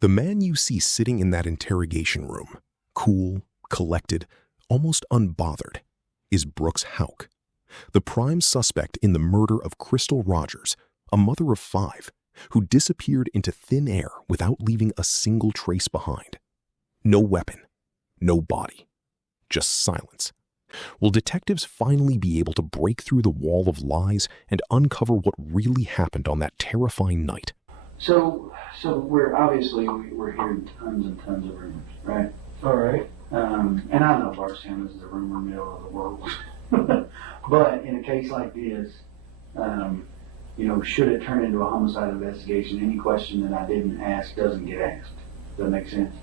The man you see sitting in that interrogation room, cool, collected, almost unbothered, is Brooks Houck, the prime suspect in the murder of Crystal Rogers, a mother of 5, who disappeared into thin air without leaving a single trace behind. No weapon, no body, just silence. Will detectives finally be able to break through the wall of lies and uncover what really happened on that terrifying night? So we're hearing tons and tons of rumors, right? All right. And I know Barstown is the rumor mill of the world, but in a case like this, should it turn into a homicide investigation, any question that I didn't ask doesn't get asked. Does that make sense?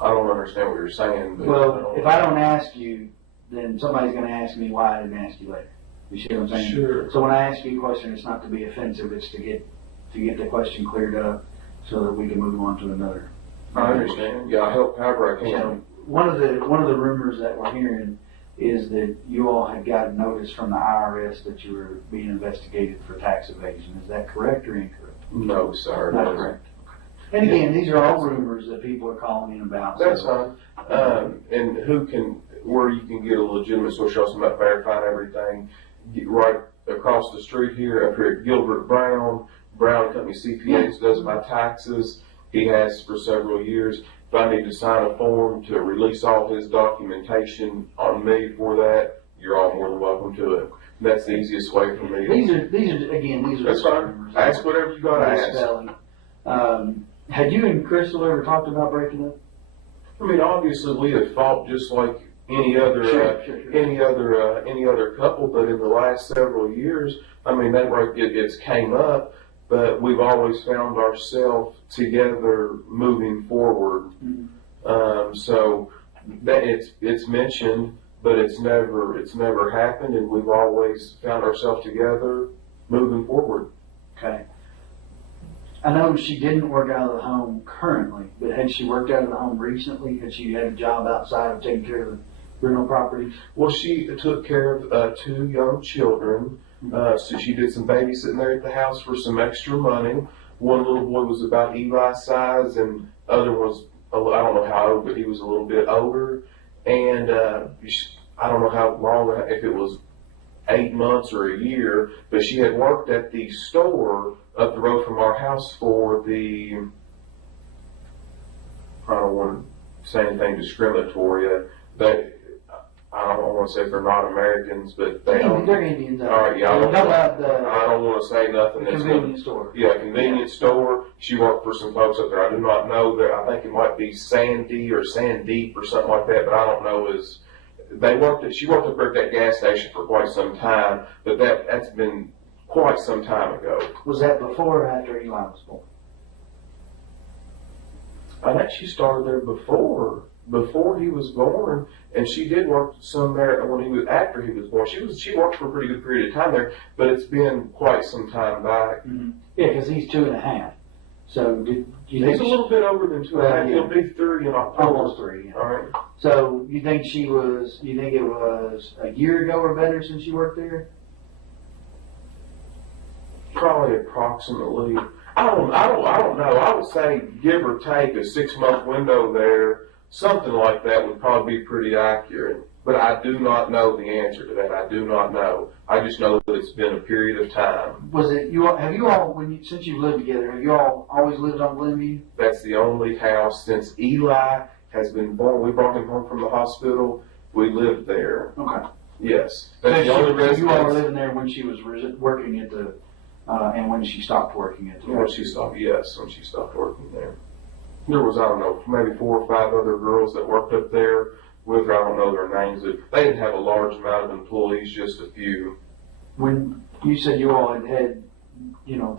I don't understand what you're saying. But well, if I don't ask you, then somebody's going to ask me why I didn't ask you later. You see what I'm saying? Sure. So when I ask you a question, it's not to be offensive. It's to get the question cleared up so that we can move on to another. I understand. Yeah, I help however I can. So one of the rumors that we're hearing is that you all had gotten notice from the IRS that you were being investigated for tax evasion. Is that correct or incorrect? No, sir. Not correct. And again, these are all rumors that people are calling in about. That's fine. And where you can get a legitimate source, also about verifying everything, right across the street here, up here at Gilbert Brown Company CPAs does my taxes. He has for several years. If I need to sign a form to release all his documentation on me for that, you're all more than welcome to it. That's the easiest way for me. These are That's fine. rumors. Ask whatever you got to ask. Had you and Crystal ever talked about breaking up? I mean, obviously we have fought just like any other couple, but in the last several years, I mean, it's came up, but we've always found ourselves together moving forward. Mm-hmm. So that it's mentioned, but it's never happened, and we've always found ourselves together moving forward. Okay. I know she didn't work out of the home currently, but had she worked out of the home recently? Had she had a job outside of taking care of the rental property? Well, she took care of 2 young children. So she did some babysitting there at the house for some extra money. One little boy was about Eli's size, and other was, I don't know how old, but he was a little bit older. And I don't know how long, if it was 8 months or a year, but she had worked at the store up the road from our house for I don't want to say anything discriminatory, but I don't want to say they're not Americans, but they're Indians. All right, yeah. I don't want to say nothing. Convenience store. Yeah, convenience store. She worked for some folks up there. I do not know that. I think it might be Sandy or Sandeep or something like that, but I don't know. She worked up there at that gas station for quite some time, but that's been quite some time ago. Was that before or after Eli was born? I think she started there before he was born, and she did work some there after he was born. She worked for a pretty good period of time there, but it's been quite some time back. Mm-hmm. Yeah, because he's 2.5. So he's a little bit over than 2.5. He'll be 3 in October. Almost 3. Yeah. All right. So you think it was a year ago or better since you worked there? Probably approximately. I don't know. I would say give or take a 6-month window there. Something like that would probably be pretty accurate. But I do not know the answer to that. I do not know. I just know that it's been a period of time. Since you've lived together, have you all always lived on Glenview? That's the only house since Eli has been born. We brought him home from the hospital. We lived there. Okay. Yes. That's the only residence. You all were living there when she was working at the, and when she stopped working at the. When she stopped working there. There was, I don't know, maybe 4 or 5 other girls that worked up there with her. I don't know their names. They didn't have a large amount of employees, just a few. When you said you all had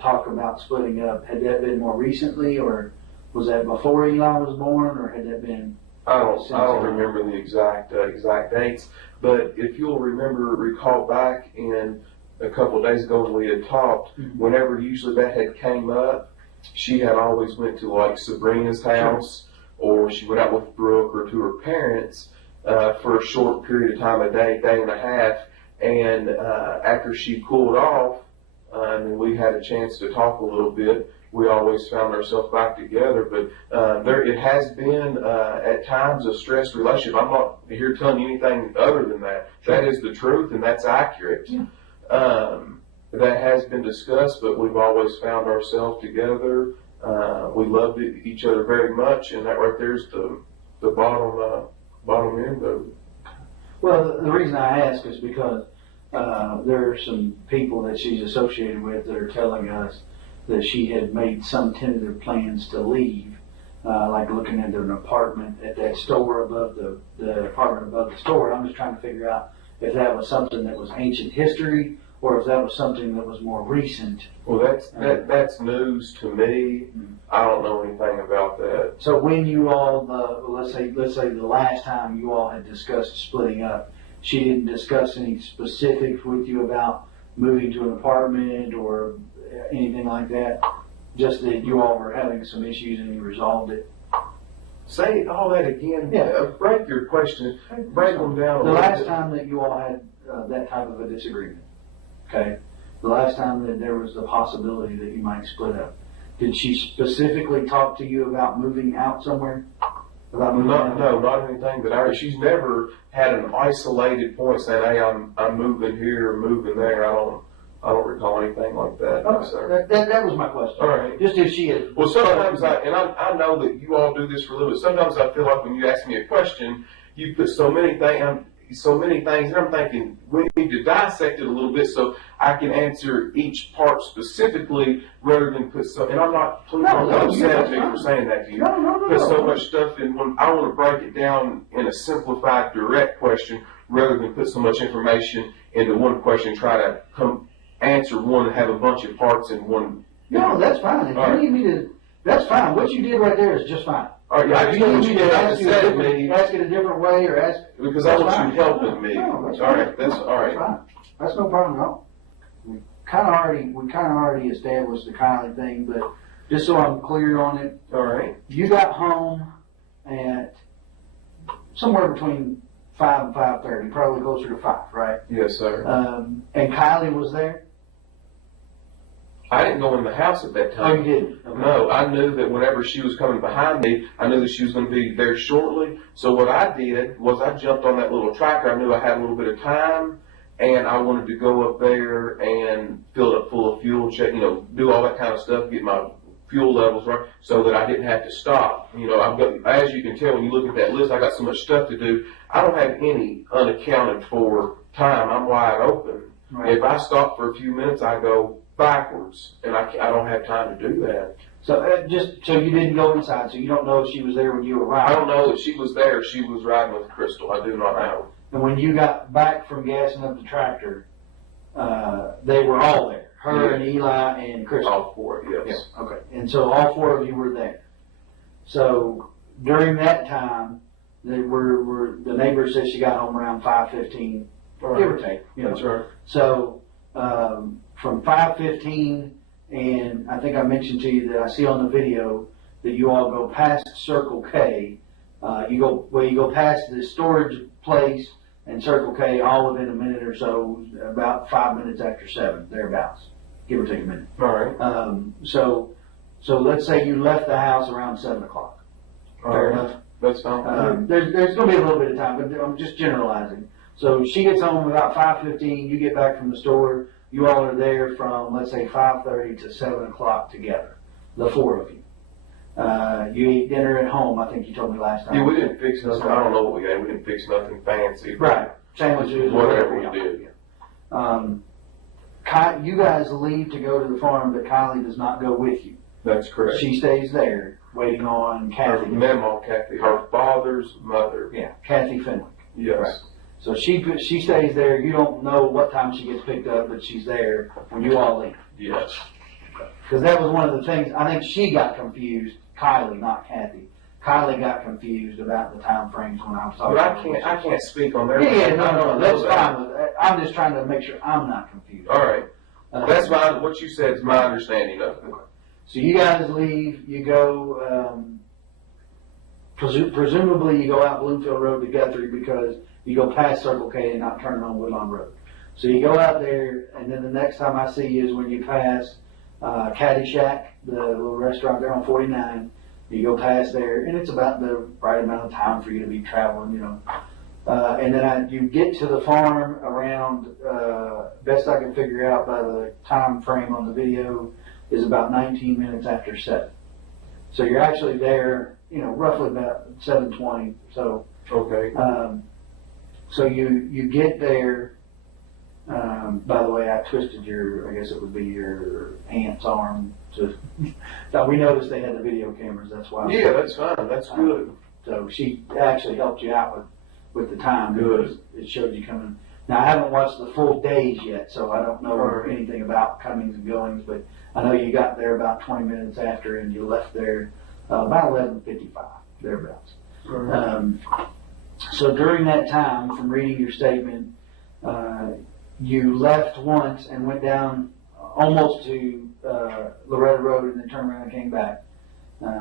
talk about splitting up, had that been more recently, or was that before Eli was born, or had that been? I don't remember the exact dates, but if you'll recall back in a couple of days ago when we had talked, mm-hmm. Whenever usually that had came up, she had always went to like Sabrina's house, or she went out with Brooke or to her parents for a short period of time, a day and a half. And after she cooled off, and we had a chance to talk a little bit, we always found ourselves back together. But it has been at times a stressed relationship. I'm not here telling you anything other than that. That is the truth, and that's accurate. Yeah. That has been discussed, but we've always found ourselves together. We loved each other very much, and that right there's the bottom end of it. Well, the reason I ask is because there are some people that she's associated with that are telling us that she had made some tentative plans to leave, like looking into an apartment at that store above the apartment above the store. I'm just trying to figure out if that was something that was ancient history or if that was something that was more recent. Well, that's news to me. I don't know anything about that. So when you all, let's say the last time you all had discussed splitting up, she didn't discuss any specifics with you about moving to an apartment or anything like that? Just that you all were having some issues and you resolved it? Say all that again. Yeah. Break your question. Break them down. The last time that you all had that type of a disagreement, okay? The last time that there was the possibility that you might split up, did she specifically talk to you about moving out somewhere? About moving out? No, not anything that I. She's never had an isolated point saying, "Hey, I'm moving here or moving there." I don't recall anything like that. Okay. That was my question. All right. Just if she had. Well, sometimes I know that you all do this for a little bit. Sometimes I feel like when you ask me a question, you put so many things, and I'm thinking we need to dissect it a little bit so I can answer each part specifically rather than put some. And I'm not. Please don't upset me for saying that to you. No. Put so much stuff in. When I want to break it down in a simplified, direct question rather than put so much information into one question. Try to answer one and have a bunch of parts in one. No, that's fine. If you need me to, that's fine. What you did right there is just fine. All right, I you what you did. I ask said me ask it a different way or ask. Because I want you helping me. No, that's all right. That's all right. That's fine. That's no problem at all. We kind of already established the Kylie thing, but just so I'm clear on it. All right. You got home at somewhere between 5 and 5:30, probably closer to 5, right? Yes, sir. And Kylie was there? I didn't go in the house at that time. Oh, you didn't? Okay. No, I knew that whenever she was coming behind me, I knew that she was going to be there shortly. So what I did was I jumped on that little tractor. I knew I had a little bit of time, and I wanted to go up there and fill it up full of fuel, check, do all that kind of stuff, get my fuel levels right, so that I didn't have to stop. I've got, as you can tell when you look at that list, I got so much stuff to do. I don't have any unaccounted for time. I'm wide open. Right. If I stop for a few minutes, I go backwards, and I don't have time to do that. So so you didn't go inside, so you don't know if she was there when you arrived. I don't know if she was there. She was riding with Crystal. I do not know. And when you got back from gassing up the tractor, they were all there. Her and Eli and Crystal. All four, yes. Yeah. Okay. And so all four of you were there. So during that time, the neighbor said she got home around 5:15, Right. give or take. That's right. So from 5:15, and I think I mentioned to you that I see on the video that you all go past Circle K. You go past the storage place and Circle K all within a minute or so, about 5 minutes after 7, thereabouts, give or take a minute. All right. So let's say you left the house around 7 o'clock. Fair enough. That's fine. There's going to be a little bit of time, but I'm just generalizing. So she gets home about 5:15. You get back from the store. You all are there from, let's say, 5:30 to 7 o'clock together, the four of you. You eat dinner at home, I think you told me last time. Yeah, we didn't fix nothing. I don't know what we ate. We didn't fix nothing fancy. Right. Sandwiches. Whatever we did. You guys leave to go to the farm, but Kylie does not go with you. That's correct. She stays there waiting on Her Kathy. Mama, Kathy, her father's mother. Yeah, Kathy Fenwick. Yes. Right. So she stays there. You don't know what time she gets picked up, but she's there when you all leave. Yes. Because that was one of the things, I think she got confused, Kylie, not Kathy. Kylie got confused about the time frames when I was talking. But I can't speak on their. Yeah, no, that's fine. I'm just trying to make sure I'm not confused. All right. That's what you said is my understanding of it. So you guys leave, you go, presumably you go out Bloomfield Road to Guthrie because you go past Circle K and not turning on Woodlawn Road. So you go out there, and then the next time I see you is when you pass Caddy Shack, the little restaurant there on 49. You go past there, and it's about the right amount of time for you to be traveling, you know. And then you get to the farm around, best I can figure out by the time frame on the video, is about 19 minutes after 7. So you're actually there, you know, roughly about 7:20. So Okay. so you get there. By the way, I twisted I guess it would be your aunt's arm to. So we noticed they had the video cameras. That's why. Yeah, that's fine. That's good. So she actually helped you out with the time. Good. It showed you coming. Now I haven't watched the full days yet, so I don't know anything about comings and goings. But I know you got there about 20 minutes after, and you left there about 11:55 thereabouts. So during that time, from reading your statement, you left once and went down almost to Loretta Road and then turned around and came back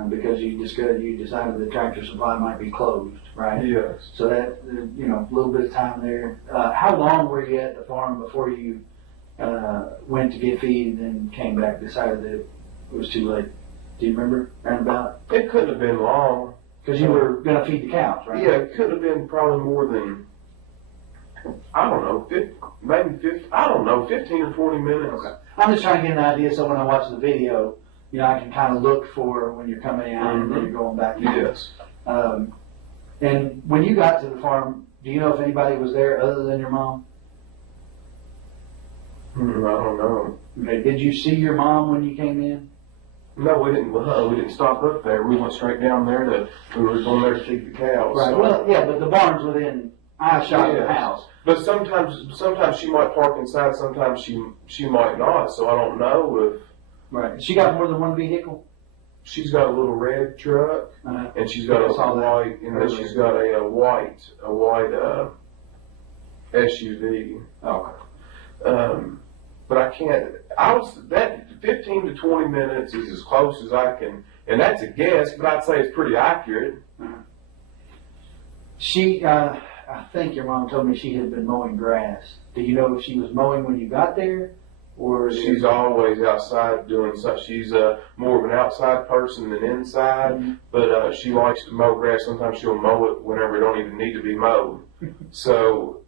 because you decided the Tractor Supply might be closed, right? Yes. So that, you know, a little bit of time there. How long were you at the farm before you went to get feed and then came back, decided that it was too late? Do you remember, roundabout? It couldn't have been long. Because you were going to feed the cows, right? Yeah, it could have been probably more than, I don't know, 15 or 20 minutes. Okay. I'm just trying to get an idea so when I watch the video, you know, I can kind of look for when you're coming out and then you're going back in. Yes. And when you got to the farm, do you know if anybody was there other than your mom? I don't know. Okay. Did you see your mom when you came in? No, we didn't. We didn't stop up there. We went straight down there we were going there to feed the cows. Right. So. Well, yeah, but the barn's within eyeshot of the house. But sometimes she might park inside. Sometimes she might not. So I don't know if. Right. She got more than one vehicle. She's got a little red truck, and she's got a white, and then she's got a white SUV. Okay. But I can't. That 15 to 20 minutes is as close as I can, and that's a guess. But I'd say it's pretty accurate. She, I think your mom told me she had been mowing grass. Do you know if she was mowing when you got there, or she's always outside doing stuff? She's more of an outside person than inside, but she likes to mow grass. Sometimes she'll mow it whenever it don't even need to be mowed. So.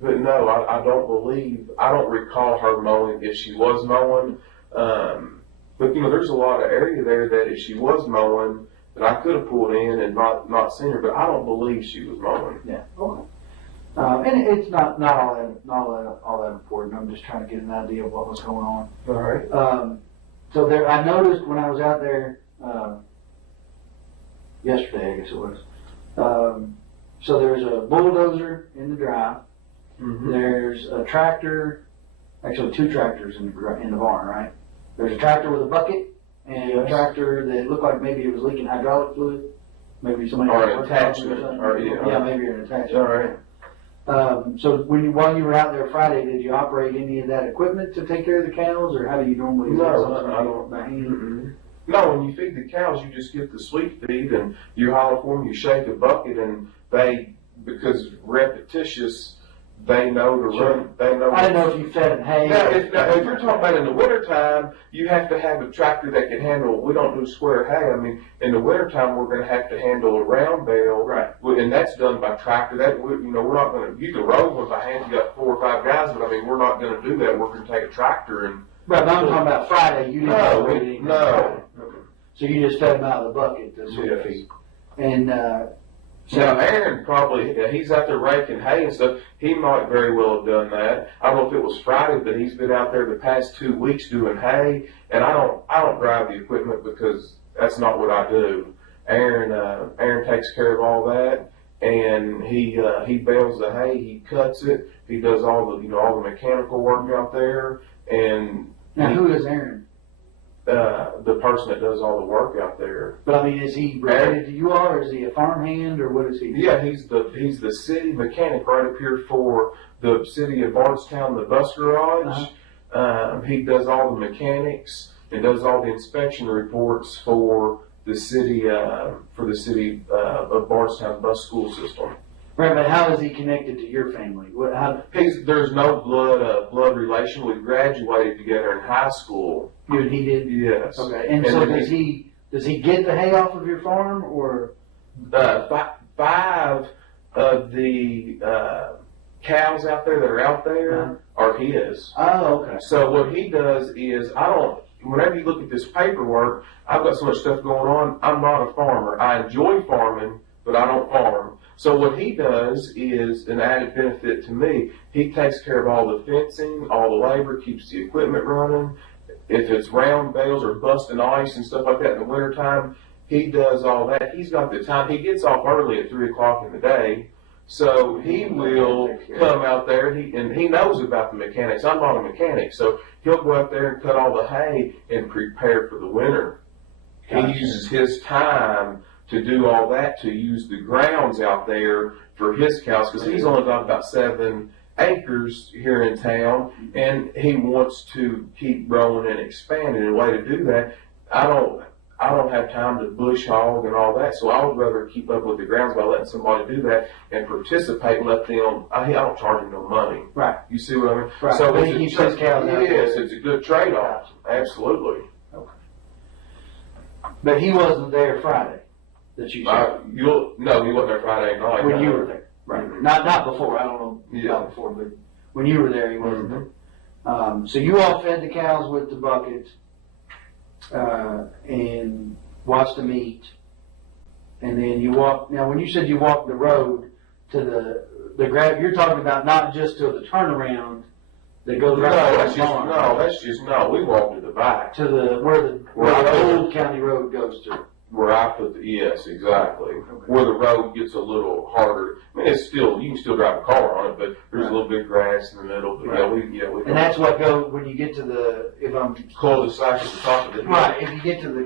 But no, I don't recall her mowing if she was mowing. But, you know, there's a lot of area there that if she was mowing, that I could have pulled in and not seen her, but I don't believe she was mowing. Yeah, okay. And it's not all that important. I'm just trying to get an idea of what was going on. All right. So there, I noticed when I was out there yesterday, I guess it was. So there's a bulldozer in the drive. Mm-hmm. There's a tractor, actually 2 tractors in the barn, right? There's a tractor with a bucket and a tractor that looked like maybe it was leaking hydraulic fluid. Maybe somebody or an attachment. Maybe an attachment. All right. So while you were out there Friday, did you operate any of that equipment to take care of the cows, or how do you normally do No, I don't. by hand? Mm-hmm. No, when you feed the cows, you just get the sweet feed and you holler for them, you shake a bucket, and because repetitious, they know to run. They know. I don't know if you fed them hay. Now, if you're talking about in the wintertime, you have to have a tractor that can handle. We don't do square hay. I mean, in the wintertime, we're going to have to handle a round bale, right? And that's done by tractor. We're not going to. You can row one by hand. You got 4 or 5 guys, but I mean, we're not going to do that. We're going to take a tractor and. Right, but I'm talking about Friday. You didn't operate anything. No. Okay. So you just fed them out of the bucket, the sweet feed, and. So now Aaron probably, he's out there raking hay and stuff. He might very well have done that. I don't know if it was Friday, but he's been out there the past 2 weeks doing hay. And I don't drive the equipment because that's not what I do. Aaron takes care of all that, and he bales the hay, he cuts it, he does all the mechanical work out there. And now who is Aaron? The person that does all the work out there. But I mean, is he related to you all, or is he a farmhand, or what is he? Yeah, he's the city mechanic right up here for the city of Bardstown, the bus garage. He does all the mechanics and does all the inspection reports for the city of Bardstown bus school system. Right, but how is he connected to your family? There's no blood relation. We graduated together in high school. You and he did? Yes. Okay. And so does does he get the hay off of your farm, or? 5 of the cows out there that are out there are his. Oh, okay. So what he does is, whenever you look at this paperwork, I've got so much stuff going on, I'm not a farmer. I enjoy farming, but I don't farm. So what he does is an added benefit to me. He takes care of all the fencing, all the labor, keeps the equipment running. If it's round bales or busting ice and stuff like that in the wintertime, he does all that. He's got the time. He gets off early at 3 o'clock in the day. So he will come out there, and he knows about the mechanics. I'm not a mechanic, so he'll go out there and cut all the hay and prepare for the winter. He uses his time to do all that, to use the grounds out there for his cows, because he's only got about 7 acres here in town, and he wants to keep growing and expanding. And a way to do that, I don't have time to bush hog and all that, so I would rather keep up with the grounds by letting somebody do that and participate. Let them. I don't charge them no money. Right. You see what I mean? Right. So But he keeps his cows out there. yes, it's a good trade-off. Absolutely. Okay. But he wasn't there Friday. That you saw. No, he wasn't there Friday night. When you were there. Right. Mhm. Not before. I don't know about before, but when you were there, he wasn't there. So you all fed the cows with the bucket, and watched them eat, and then you walked. Now, when you said you walked the road to the grab, you're talking about not just to the turnaround that goes right to the barn. We walked to the back. To where the old county road goes to. Where I put yes, exactly. Okay. Where the road gets a little harder. I mean, you can still drive a car on it, but there's a little bit of grass in the middle. But we. And that's what goes when you get to cul-de-sac at the top of the hill. Right. If you get to the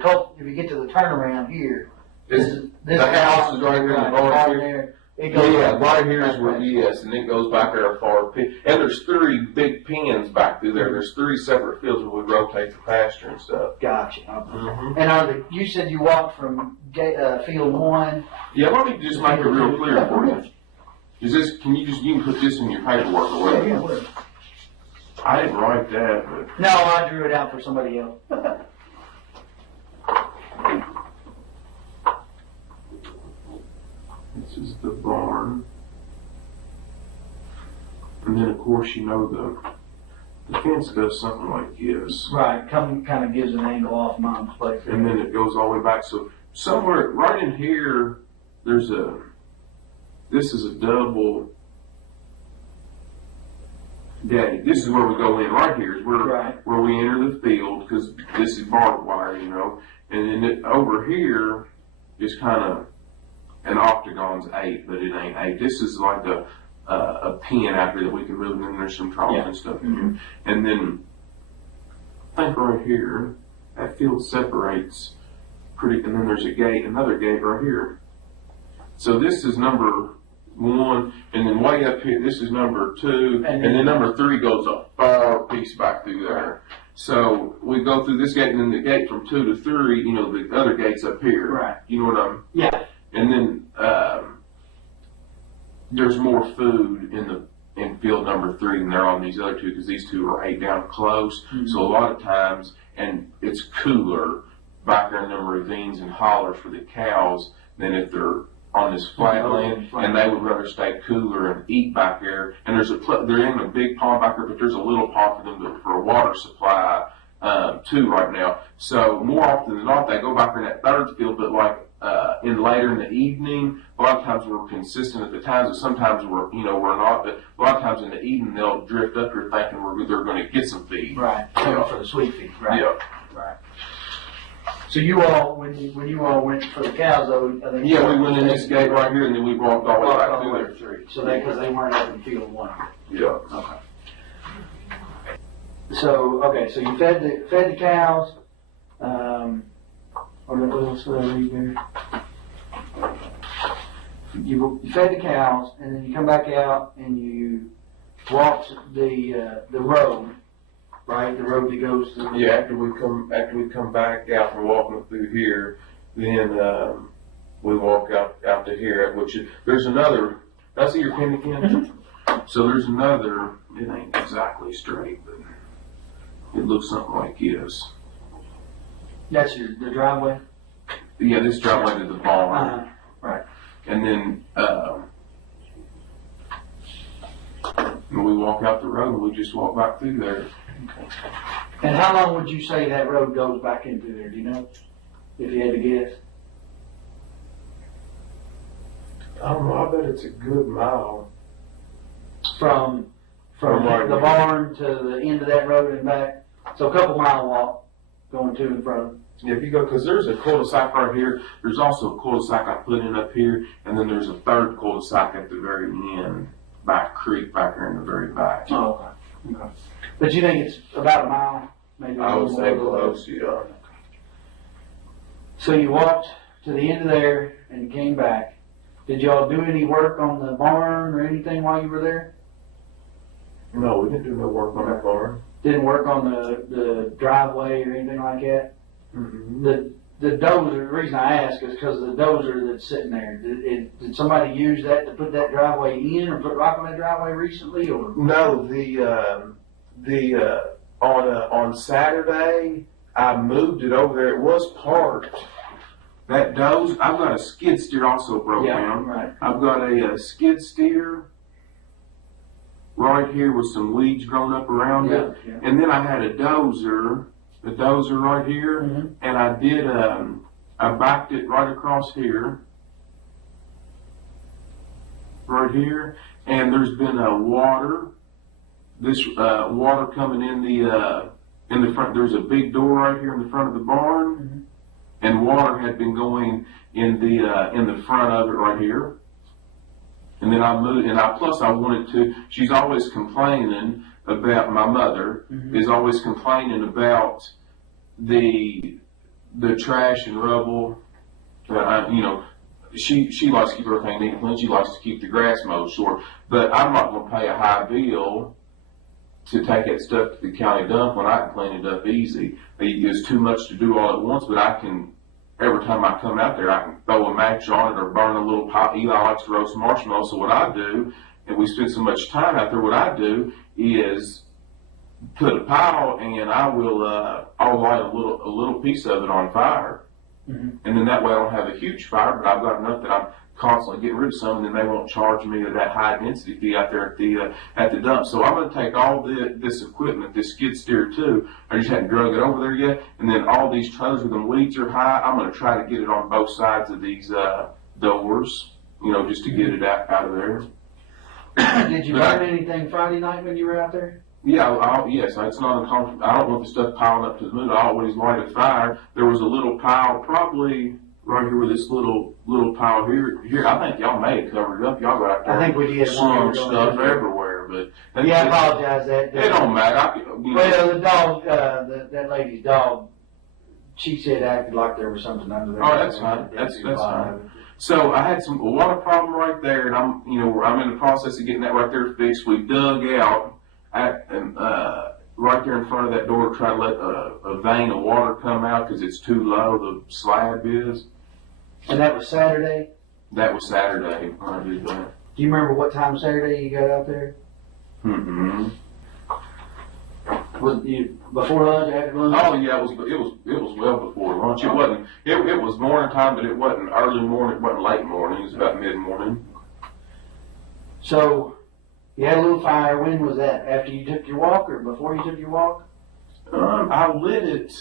turnaround here, this the house is right here in the barn here. Right here is where and it goes back there a far pin. And there's 3 big pins back through there. There's 3 separate fields where we rotate the pasture and stuff. Gotcha. And you said you walked from field 1? Yeah, let me just make it real clear for you. You can put this in your paperwork or whatever. Yeah. I didn't write that, but. No, I drew it out for somebody else. This is the barn. And then, of course, the fence does something like this. Right, kind of gives an angle off Mom's place. And then it goes all the way back. So somewhere right in here, this is a double gate. This is where we go in. Right here is where we enter the field, because this is barbed wire, And then over here is kind of an octagon's 8, but it ain't 8. This is like a pin out here that we can move, and then there's some troughs and stuff in here. And then I think right here, that field separates and then there's another gate right here. So this is number 1, and then way up here, this is number 2, and then number 3 goes a far piece back through there. So we go through this gate, and then the gate from 2 to 3, the other gate's up here. Right. You know what I'm? Yeah. And then there's more food in field number 3 than there are on these other 2, because these 2 are 8 down close. So a lot of times, and it's cooler back there in them ravines and hollers for the cows than if they're on this flat land, and they would rather stay cooler and eat back there. And there ain't a big pond back there, but there's a little pond for them for a water supply too right now. So more often than not, they go back there in that 3rd field, but later in the evening, a lot of times we're consistent at the times, and sometimes we're not, but a lot of times in the evening they'll drift up here thinking they're going to get some feed. Right. For the sweet feed. Right. Yeah. Right. So you all, when you all went for the cows, though, I think. Yeah, we went in this gate right here, and then we walked all the way back through there. So because they weren't up in field 1. Yeah. Okay. So you fed the cows. What else did I read there? You fed the cows, and then you come back out and you walked the road. Right, the road that goes to. Yeah, after we come back out from walking through here, then we walk out to here, there's another. Did I see your pen again? So there's another. It ain't exactly straight, but it looks something like this. That's the driveway. Yeah, this driveway to the barn. Right. And then, we walk out the road and we just walk back through there. And how long would you say that road goes back into there, do you know? If you had to guess? I don't know, I bet it's a good mile. From right the here. barn to the end of that road and back? So a couple mile walk going to and from. Yeah, if you go, because there's a cul-de-sac right here, there's also a cul-de-sac I put in up here, and then there's a third cul-de-sac at the very end, by a creek back here in the very back. Oh, okay. But you think it's about a mile? Maybe I would say a little more. close, yeah. So you walked to the end of there and came back. Did y'all do any work on the barn or anything while you were there? No, we didn't do no work on that barn. Didn't work on the driveway or anything like that? Mm-hmm. The dozer, the reason I ask is because the dozer that's sitting there, did somebody use that to put that driveway in or put rock on that driveway recently, or? No, on Saturday, I moved it over there. It was parked. That doze, I've got a skid steer also broke down. Right. I've got a skid steer right here with some weeds growing up around it. Yeah. And then I had a dozer right here, Mm-hmm. and I did, I backed it right across here, right here, and there's been water coming in the front. There's a big door right here in the front of the barn, Mm-hmm. and water had been going in the front of it right here. And then I moved, and I wanted to, she's always complaining about, my mother Mm-hmm. is always complaining about the trash and rubble. She likes to keep everything neat and clean. She likes to keep the grass mowed short. But I'm not going to pay a high bill to take that stuff to the county dump when I can clean it up easy. It's too much to do all at once, but I can, every time I come out there, I can throw a match on it or burn a little pile. Eli likes to roast marshmallows, so what I do, and we spend so much time out there, what I do is put a pile and I'll light a little piece of it on fire. Mm-hmm. And then that way I don't have a huge fire, but I've got enough that I'm constantly getting rid of some, and then they won't charge me that high density fee out there at the dump. So I'm going to take all this equipment, this skid steer too. I just hadn't drug it over there yet, and then all these trailers where the weeds are high, I'm going to try to get it on both sides of these doors, just to get it out of there. Did you burn anything Friday night when you were out there? Yeah, yes, it's not uncomfortable. I don't want the stuff piling up to the moon. I always light a fire. There was a little pile, probably right here with this little pile here. I think y'all may have covered it up. Y'all got out there. I think we did. Slung stuff everywhere, but Yeah, I apologize. That it don't matter. Well, the dog, that lady's dog, she said acted like there was something under there. Oh, that's fine. That's fine. So I had a water problem right there, and I'm in the process of getting that right there fixed. We dug out right there in front of that door, try to let a vein of water come out because it's too low. The slab is. And that was Saturday? That was Saturday when I did that. Do you remember what time Saturday you got out there? Mm-hmm. Was you before lunch, after lunch? Oh yeah, it was well before lunch. It wasn't. It was morning time, but it wasn't early morning. It wasn't late morning. It was about mid morning. So you had a little fire. When was that? After you took your walk or before you took your walk? I lit it.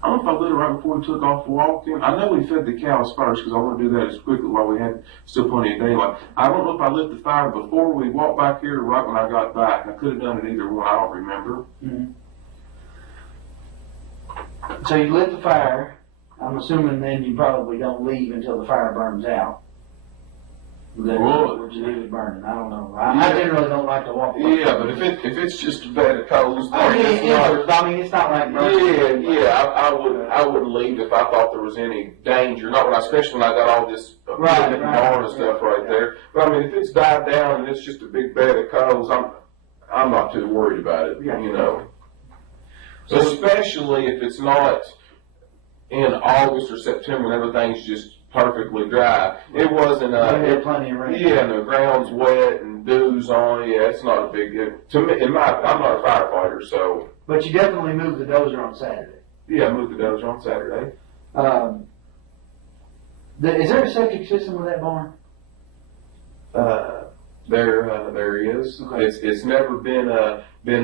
I don't know if I lit it right before we took off walking. I know we fed the cows first because I want to do that as quickly while we had still plenty of daylight. I don't know if I lit the fire before we walked back here or right when I got back. I could have done it either one. I don't remember. Mm-hmm. So you lit the fire. I'm assuming then you probably don't leave until the fire burns out. Or you leave it burning. I don't know. I generally don't like to walk. Yeah, but if it's just a bed of coals, it's not like burning. I wouldn't leave if I thought there was any danger. Especially when I got all this barn and stuff right there. But I mean, if it's died down and it's just a big bed of coals, I'm not too worried about it. So especially if it's not in August or September and everything's just perfectly dry. It wasn't. Had plenty of rain. Yeah, and the ground's wet and dew's on. Yeah, it's not a big deal. To me, I'm not a firefighter, so. But you definitely moved the dozer on Saturday. Yeah, I moved the dozer on Saturday. Is there a septic system with that barn? There is. Okay. It's never been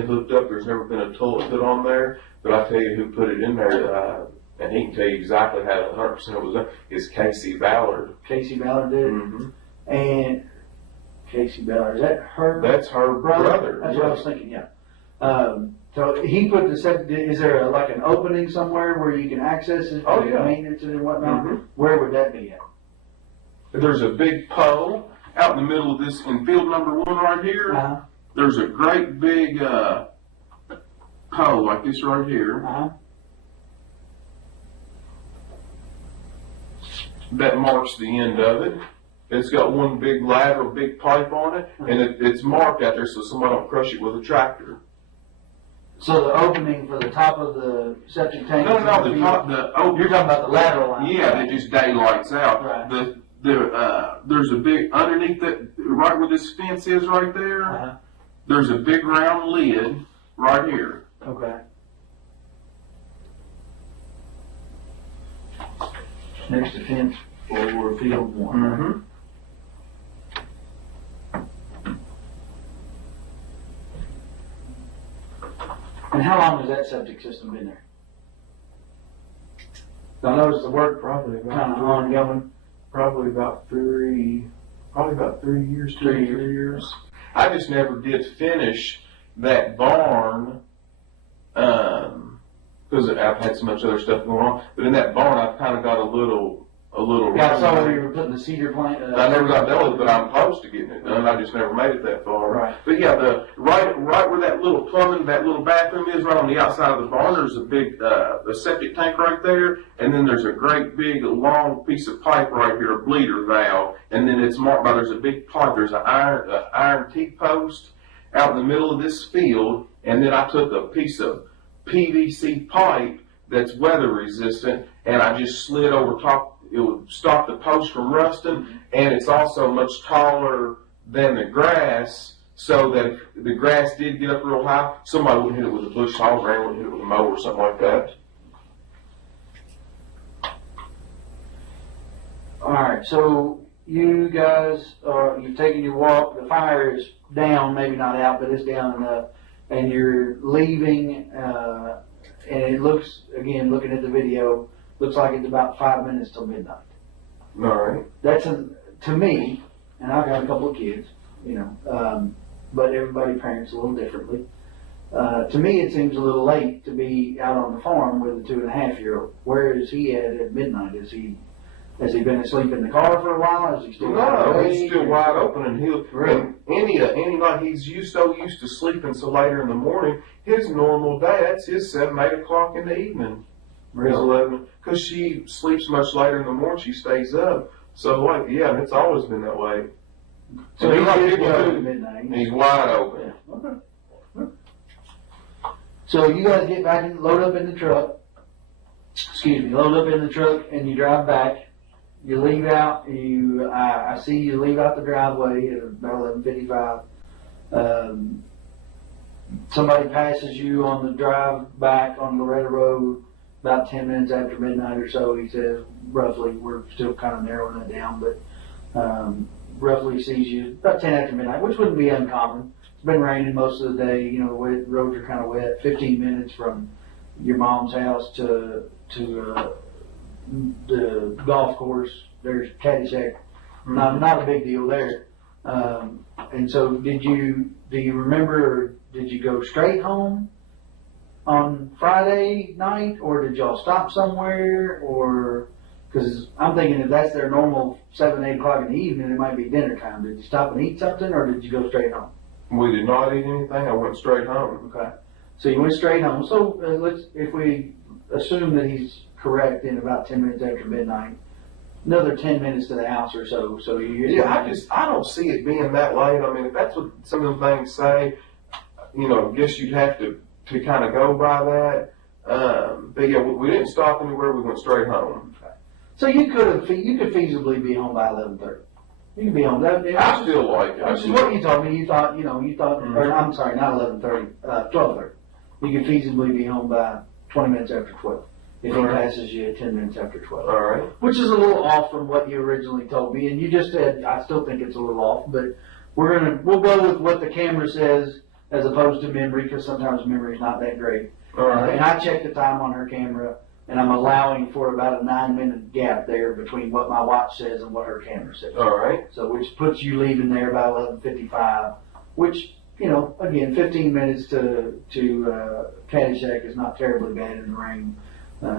hooked up. There's never been a toilet put on there. But I tell you who put it in there, and he can tell you exactly how 100% it was done. Is Casey Ballard. Casey Ballard did it? Mm-hmm. And Casey Ballard, is that her? That's her brother. That's what I was thinking, yeah. So he put the septic, is there like an opening somewhere where you can access it? Oh, yeah. Maintenance and whatnot? Mm-hmm. Where would that be at? There's a big pole out in the middle of this, in field number 1 right here. Uh-huh. There's a great big pole like this right here. Uh-huh. That marks the end of it. It's got one big ladder, big pipe on it, and it's marked out there so somebody don't crush it with a tractor. So the opening for the top of the septic tank? No, the top, You're talking about the lateral line? Yeah, it just daylights out. Right. There's a big, underneath that, right where this fence is right there, Uh-huh. there's a big round lid right here. Okay. Next to fence for field 1. Mm-hmm. And how long has that septic system been there? I noticed the work Probably kind of ongoing. Probably about 3 years, 3 years. I just never did finish that barn, because I've had so much other stuff going on. But in that barn, I've kind of got a little. Yeah, I saw where you were putting the cedar plant. I never got done with it, but I'm close to getting it done. I just never made it that far. Right. But yeah, right where that little plumbing, that little bathroom is, right on the outside of the barn, there's a big a septic tank right there, and then there's a great big long piece of pipe right here, a bleeder valve, and then it's marked by there's a big pipe. There's an iron T-post out in the middle of this field, and then I took a piece of PVC pipe that's weather resistant, and I just slid over top. It would stop the post from rusting, and it's also much taller than the grass, so that if the grass did get up real high, somebody wouldn't hit it with a bush hog, or wouldn't hit it with a mower or something like that. All right, so you guys you've taken your walk. The fire is down, maybe not out, but it's down enough, and you're leaving. And it looks, again, looking at the video, looks like it's about 5 minutes till midnight. All right. That's to me, and I've got a couple of kids, but everybody parents a little differently. To me, it seems a little late to be out on the farm with a 2.5-year-old. Where is he at midnight? Has he been asleep in the car for a while? Is he still He's still wide open, and he'll any night he's so used to sleeping so later in the morning. His normal day, that's his 7, 8 o'clock in the evening. Really? 11, because she sleeps much later in the morning. She stays up. So and it's always been that way. So he's at midnight. He's wide open. Yeah. Okay. So you guys get back and load up in the truck. Load up in the truck, and you drive back. You leave out. I see you leave out the driveway at about 11:55. Somebody passes you on the drive back on Loretta Road about 10 minutes after midnight or so. He says, roughly, we're still kind of narrowing it down, but roughly sees you about 10 after midnight, which wouldn't be uncommon. It's been raining most of the day. The roads are kind of wet. 15 minutes from your mom's house to the golf course. There's Caddyshack. Not a big deal there. And so do you remember, did you go straight home on Friday night, or did y'all stop somewhere? Or, because I'm thinking if that's their normal 7, 8 o'clock in the evening, it might be dinner time. Did you stop and eat something, or did you go straight home? We did not eat anything. I went straight home. Okay. So you went straight home. So if we assume that he's correct in about 10 minutes after midnight, another 10 minutes to the house or so. So I don't see it being that late. I mean, if that's what some of the things say, I guess you'd have to kind of go by that. But yeah, we didn't stop anywhere. We went straight home. Okay. So you could feasibly be home by 11:30. You could be home. I still like it. Which is what you told me. You thought, Mm-hmm. or I'm sorry, not 11:30, 12:30. You could feasibly be home by 20 minutes after 12. if he passes you at 10 minutes after 12. All right. Which is a little off from what you originally told me, and you just said, I still think it's a little off, but we'll go with what the camera says as opposed to memory, because sometimes memory is not that great. All right. And I checked the time on her camera, and I'm allowing for about a 9-minute gap there between what my watch says and what her camera says. All right. So which puts you leaving there about 11:55, which, you know, again, 15 minutes to Caddyshack is not terribly bad in the rain.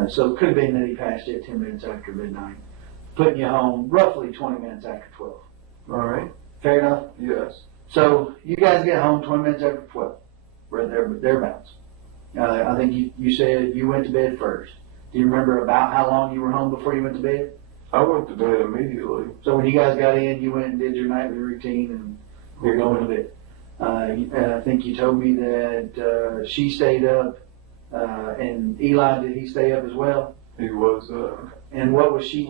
So it could have been that he passed you at 10 minutes after midnight, putting you home roughly 20 minutes after 12. All right. Fair enough? Yes. So you guys get home 20 minutes after 12, right there, thereabouts. I think you said you went to bed first. Do you remember about how long you were home before you went to bed? I went to bed immediately. So when you guys got in, you went and did your nightly routine and you're going to bed. I think you told me that she stayed up, and Eli, did he stay up as well? He was. And where was she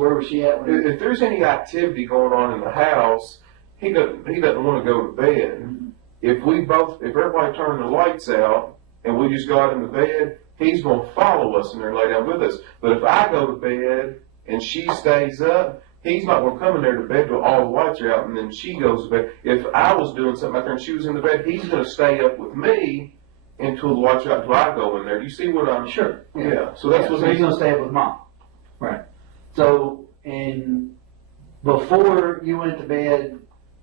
at? If there's any activity going on in the house, he doesn't want to go to bed. Mm-hmm. If everybody turned the lights out and we just got in the bed, he's going to follow us in there and lay down with us. But if I go to bed and she stays up, he's not going to come in there to bed till all the lights are out and then she goes to bed. If I was doing something out there and she was in the bed, he's going to stay up with me until the lights are out until I go in there. Do you see what I'm... Sure. Yeah. So that's what so he's going to stay up with Mom. Right. So, and before you went to bed,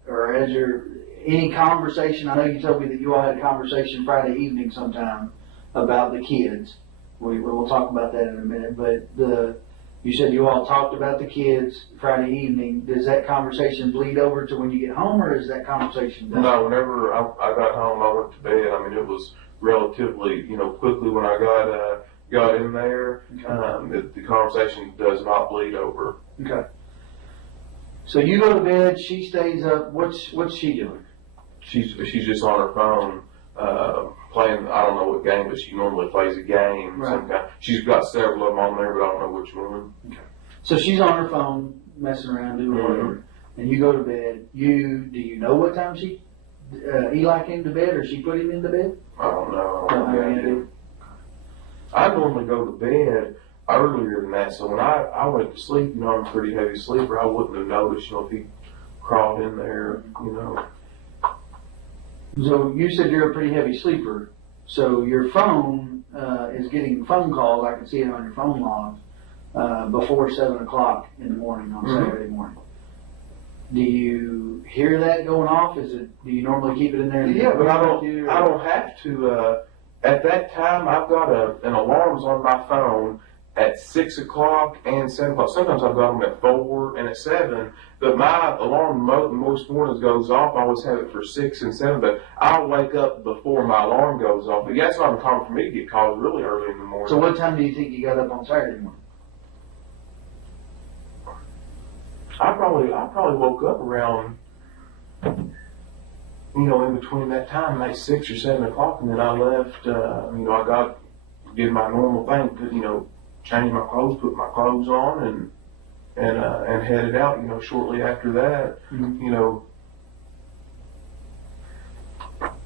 or as any conversation, I know you told me that you all had a conversation Friday evening sometime about the kids. We'll talk about that in a minute, but you said you all talked about the kids Friday evening. Does that conversation bleed over to when you get home, or is that conversation done? No, whenever I got home, I went to bed. I mean, it was relatively, quickly when I got in there. Okay. The conversation does not bleed over. Okay. So you go to bed, she stays up. What's she doing? She's just on her phone, playing, I don't know what game, but she normally plays a game. Right. Some kind. She's got several of them on there, but I don't know which one. Okay. So she's on her phone, messing around, doing whatever, and you go to bed. Do you know what time Eli came to bed, or she put him into bed? I don't know. Don't have any idea. I normally go to bed earlier than that, so when I went to sleep, I'm a pretty heavy sleeper, I wouldn't have noticed, if he crawled in there, So you said you're a pretty heavy sleeper. So your phone is getting phone calls. I can see it on your phone logs before 7 o'clock in the morning on Saturday morning. Do you hear that going off? Do you normally keep it in there? Yeah, but I don't have to. At that time, I've got an alarms on my phone at 6 o'clock and 7 o'clock. Sometimes I've got them at 4 and at 7. But my alarm most mornings goes off. I always have it for 6 and 7. But I'll wake up before my alarm goes off. But yeah, it's not uncommon for me to get called really early in the morning. So what time do you think you got up on Saturday morning? I probably woke up around, in between that time, like 6 or 7 o'clock, and then I left. I did my normal thing, change my clothes, put my clothes on, and headed out. Shortly after that,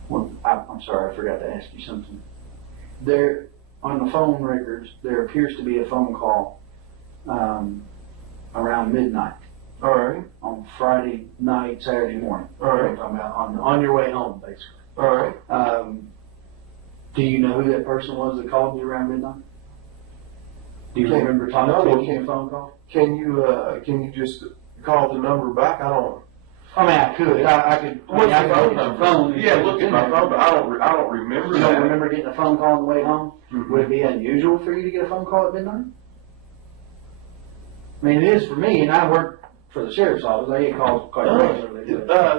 Well, I'm sorry, I forgot to ask you something. There, on the phone records, there appears to be a phone call around midnight. All right. On Friday night, Saturday morning. All right. I'm talking about on your way home, basically. All right. Do you know who that person was that called you around midnight? Do you remember taking a phone call? Can you just call the number back? I don't. I mean, I could. I could. What's I the could phone look at your number? phone. Yeah, look at my phone, but I don't remember You that. don't remember getting a phone call on the way home? Mm-hmm. Would it be unusual for you to get a phone call at midnight? I mean, it is for me, and I work for the sheriff's office. I get calls quite regularly.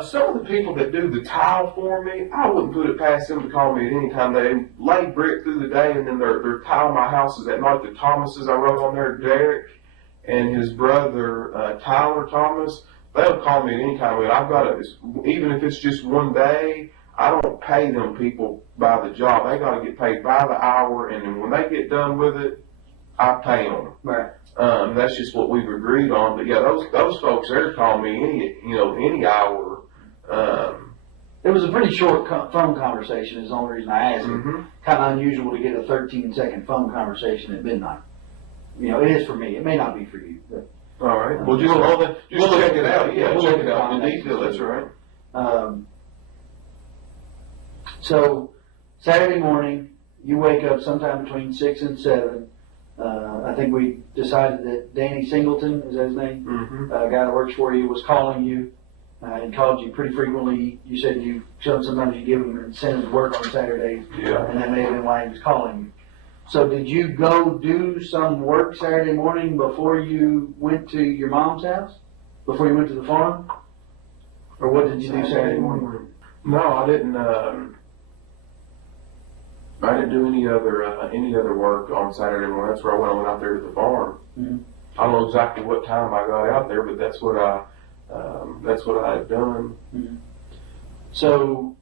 Some of the people that do the tile for me, I wouldn't put it past them to call me at any time. They lay brick through the day, and then they're tiling my houses at night. The Thomases I wrote on there, Derek and his brother Tyler Thomas, they'll call me at any time. And I've got even if it's just one day, I don't pay them people by the job. They got to get paid by the hour, and then when they get done with it, I pay them. Right. That's just what we've agreed on. But yeah, those folks there call me any hour. It was a pretty short phone conversation. Is the only reason I asked. Mm-hmm. Kind of unusual to get a 13-second phone conversation at midnight. it is for me. It may not be for you, but. All right. Well, just check it out. Yeah, check it out in detail. That's right. So Saturday morning, you wake up sometime between 6 and 7. I think we decided that Danny Singleton, is that his name? Mm-hmm. A guy that works for you, was calling you and called you pretty frequently. You said sometimes you give him incentives to work on Saturdays, and that may have been why he was calling you. So did you go do some work Saturday morning before you went to your mom's house? Before you went to the farm? Or what did you do Saturday morning? No, I didn't. I didn't do any other work on Saturday morning. That's where I went out there to the farm. Mm-hmm. I don't know exactly what time I got out there, but that's what I had done. Mm-hmm. So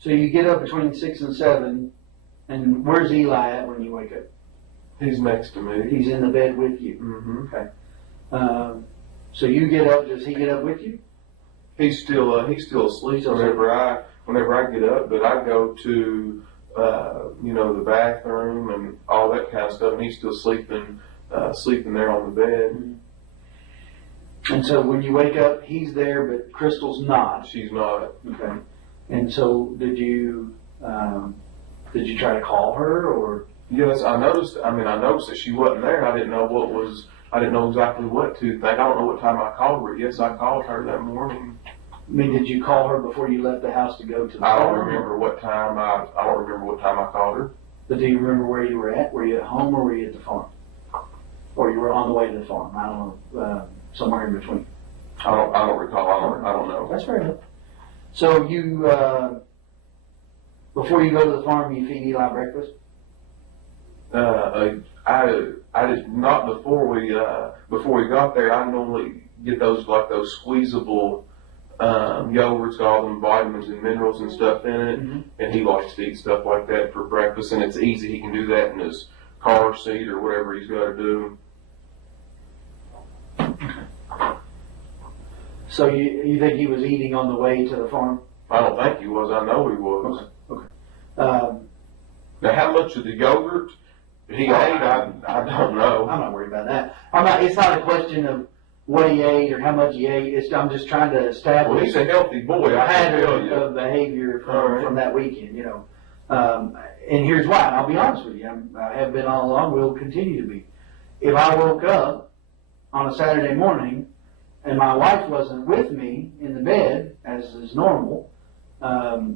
you get up between 6 and 7, and where's Eli at when you wake up? He's next to me. He's in the bed with you. Mm-hmm. Okay. So you get up. Does he get up with you? He's still asleep whenever I get up, but I go to the bathroom and all that kind of stuff, and he's still sleeping there on the bed. Mm-hmm. And so when you wake up, he's there, but Crystal's not. She's not. Okay. And so did you try to call her, or? Yes, I noticed that she wasn't there, and I didn't know exactly what to think. I don't know what time I called her. Yes, I called her that morning. I mean, did you call her before you left the house to go to the I farm? don't remember what time I called her. But do you remember where you were at? Were you at home or were you at the farm? Or you were on the way to the farm? I don't know. Somewhere in between. I don't recall. I don't know. That's fair enough. So you, before you go to the farm, you feed Eli breakfast? I just not before we got there. I normally get those squeezable yogurts, all them vitamins and minerals and stuff in it, Mm-hmm. and he likes to eat stuff like that for breakfast, and it's easy. He can do that in his car seat or whatever he's got to do. So you think he was eating on the way to the farm? I don't think he was. I know he was. Okay. Now, how much of the yogurt he ate, I don't know. I'm not worried about that. It's not a question of what he ate or how much he ate. I'm just trying to establish. Well, he's a healthy boy. A I can tell pattern you. of behavior Right. from that weekend, and here's why. And I'll be honest with you. I have been all along. Will continue to be. If I woke up on a Saturday morning and my wife wasn't with me in the bed, as is normal,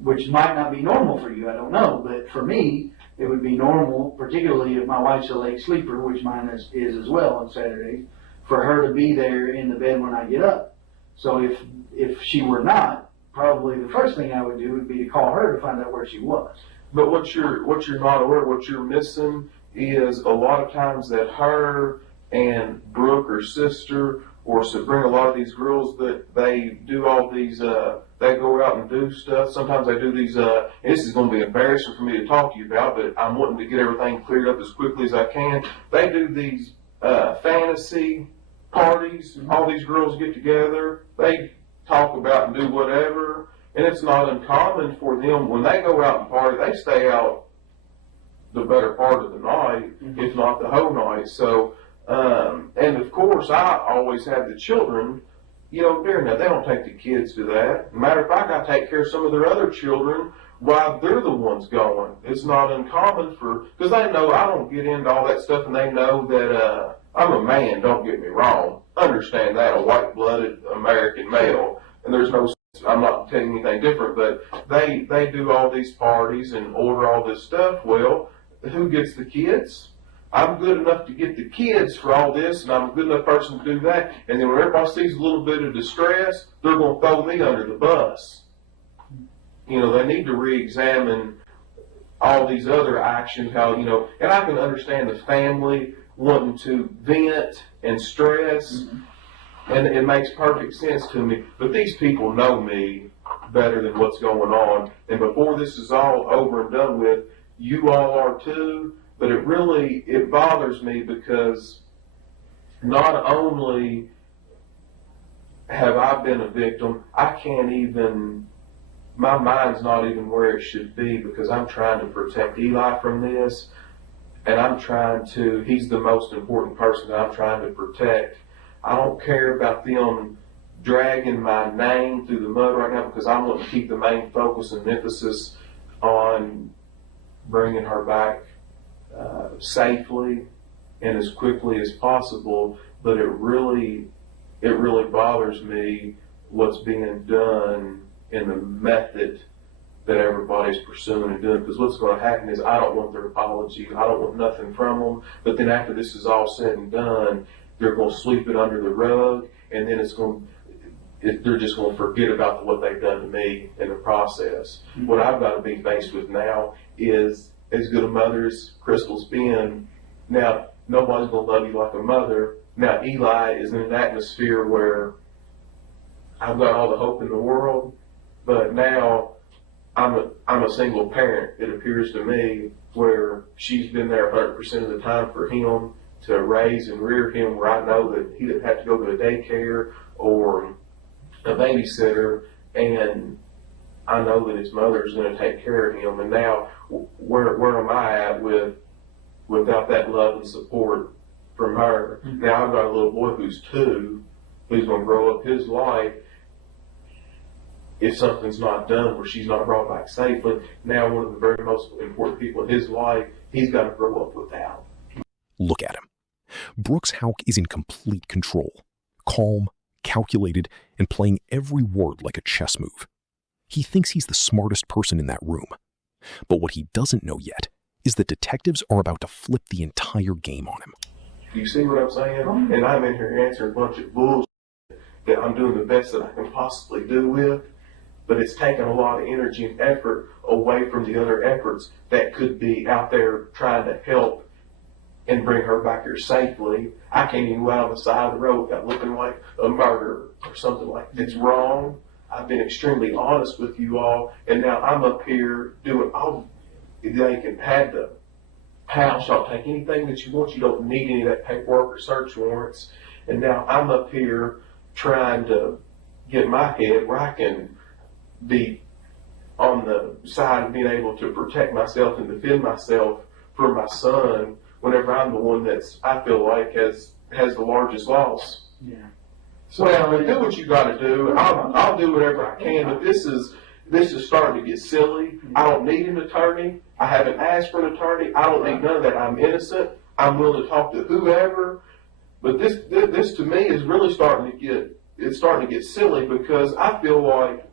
which might not be normal for you, I don't know, but for me, it would be normal, particularly if my wife's a late sleeper, which mine is as well on Saturdays, for her to be there in the bed when I get up. So if she were not, probably the first thing I would do would be to call her to find out where she was. But what you're not aware, what you're missing is a lot of times that her and Brooke, her sister, or Sabrina, a lot of these girls that they do all these, they go out and do stuff. Sometimes they do these, this is going to be embarrassing for me to talk to you about, but I'm wanting to get everything cleared up as quickly as I can. They do these fantasy parties. All these girls get together. They talk about and do whatever. And it's not uncommon for them, when they go out and party, they stay out the better part of the night, if not the whole night. So, and of course, I always have the children, during that. They don't take the kids to that. Matter of fact, I take care of some of their other children while they're the ones going. It's not uncommon because they know I don't get into all that stuff, and they know that I'm a man, don't get me wrong. Understand that, a white-blooded American male, and I'm not telling you anything different, but they do all these parties and order all this stuff. Well, who gets the kids? I'm good enough to get the kids for all this, and I'm a good enough person to do that. And then when everybody sees a little bit of distress, they're going to throw me under the bus. They need to re-examine all these other actions, and I can understand the family wanting to vent and stress, and it makes perfect sense to me. But these people know me better than what's going on. And before this is all over and done with, you all are too. But it bothers me because not only have I been a victim, my mind's not even where it should be because I'm trying to protect Eli from this. and he's the most important person that I'm trying to protect. I don't care about them dragging my name through the mud right now, because I want to keep the main focus and emphasis on bringing her back safely and as quickly as possible. But it really bothers me what's being done in the method that everybody's pursuing and doing. Because what's going to happen is, I don't want their apology. I don't want nothing from them. But then after this is all said and done, they're going to sweep it under the rug, and then they're just going to forget about what they've done to me in the process. Mm-hmm. What I've got to be faced with now is, as good a mother as Crystal's been, now nobody's going to love you like a mother. Now Eli is in an atmosphere where I've got all the hope in the world, but now I'm a single parent, it appears to me, where she's been there 100% of the time for him, to raise and rear him, where I know that he didn't have to go to a daycare or a babysitter, and I know that his mother is going to take care of him. And now, where am I at without that love and support from her? Mm-hmm. Now I've got a little boy who's 2, who's going to grow up his life. If something's not done, where she's not brought back safely, now one of the very most important people in his life, he's got to grow up without. Look at him. Brooks Houck is in complete control, calm, calculated, and playing every word like a chess move. He thinks he's the smartest person in that room. But what he doesn't know yet is that detectives are about to flip the entire game on him. Do you see what I'm saying? And I'm in here answering a bunch of bullshit that I'm doing the best that I can possibly do with, but it's taken a lot of energy and effort away from the other efforts that could be out there trying to help and bring her back here safely. I can't even go out on the side of the road without looking like a murderer or something like that. It's wrong. I've been extremely honest with you all, and now I'm up here doing all they can have the house. Y'all take anything that you want. You don't need any of that paperwork or search warrants. And now I'm up here trying to get my head where I can be on the side of being able to protect myself and defend myself for my son, whenever I'm the one I feel like has the largest loss. Yeah. So do what you got to do. I'll do whatever I can, but this is starting to get silly. I don't need an attorney. I haven't asked for an attorney. I don't need none of that. I'm innocent. I'm willing to talk to whoever. But this to me is really starting to get silly, because I feel like,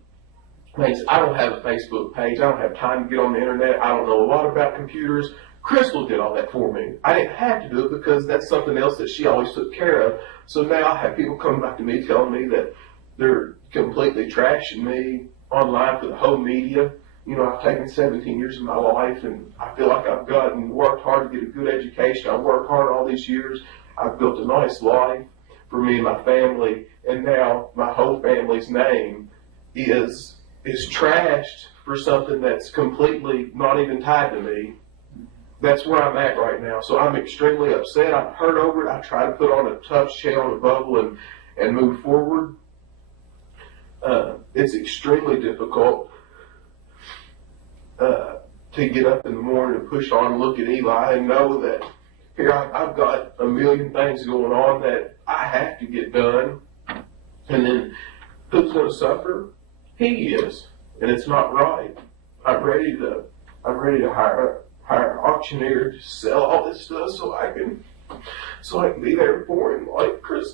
I don't have a Facebook page. I don't have time to get on the internet. I don't know a lot about computers. Crystal did all that for me. I didn't have to do it, because that's something else that she always took care of. So now I have people coming back to me telling me that they're completely trashing me online for the whole media. You know, I've taken 17 years of my life, and I feel like I've worked hard to get a good education. I've worked hard all these years. I've built a nice life for me and my family, and now my whole family's name is trashed for something that's completely not even tied to me. That's where I'm at right now. So I'm extremely upset. I'm hurt over it. I try to put on a tough shell and a bubble and move forward. It's extremely difficult to get up in the morning and push on and look at Eli and know that here I've got a million things going on that I have to get done. And then who's going to suffer? He is. And it's not right. I'm ready to hire an auctioneer to sell all this stuff so I can be there for him like Chris.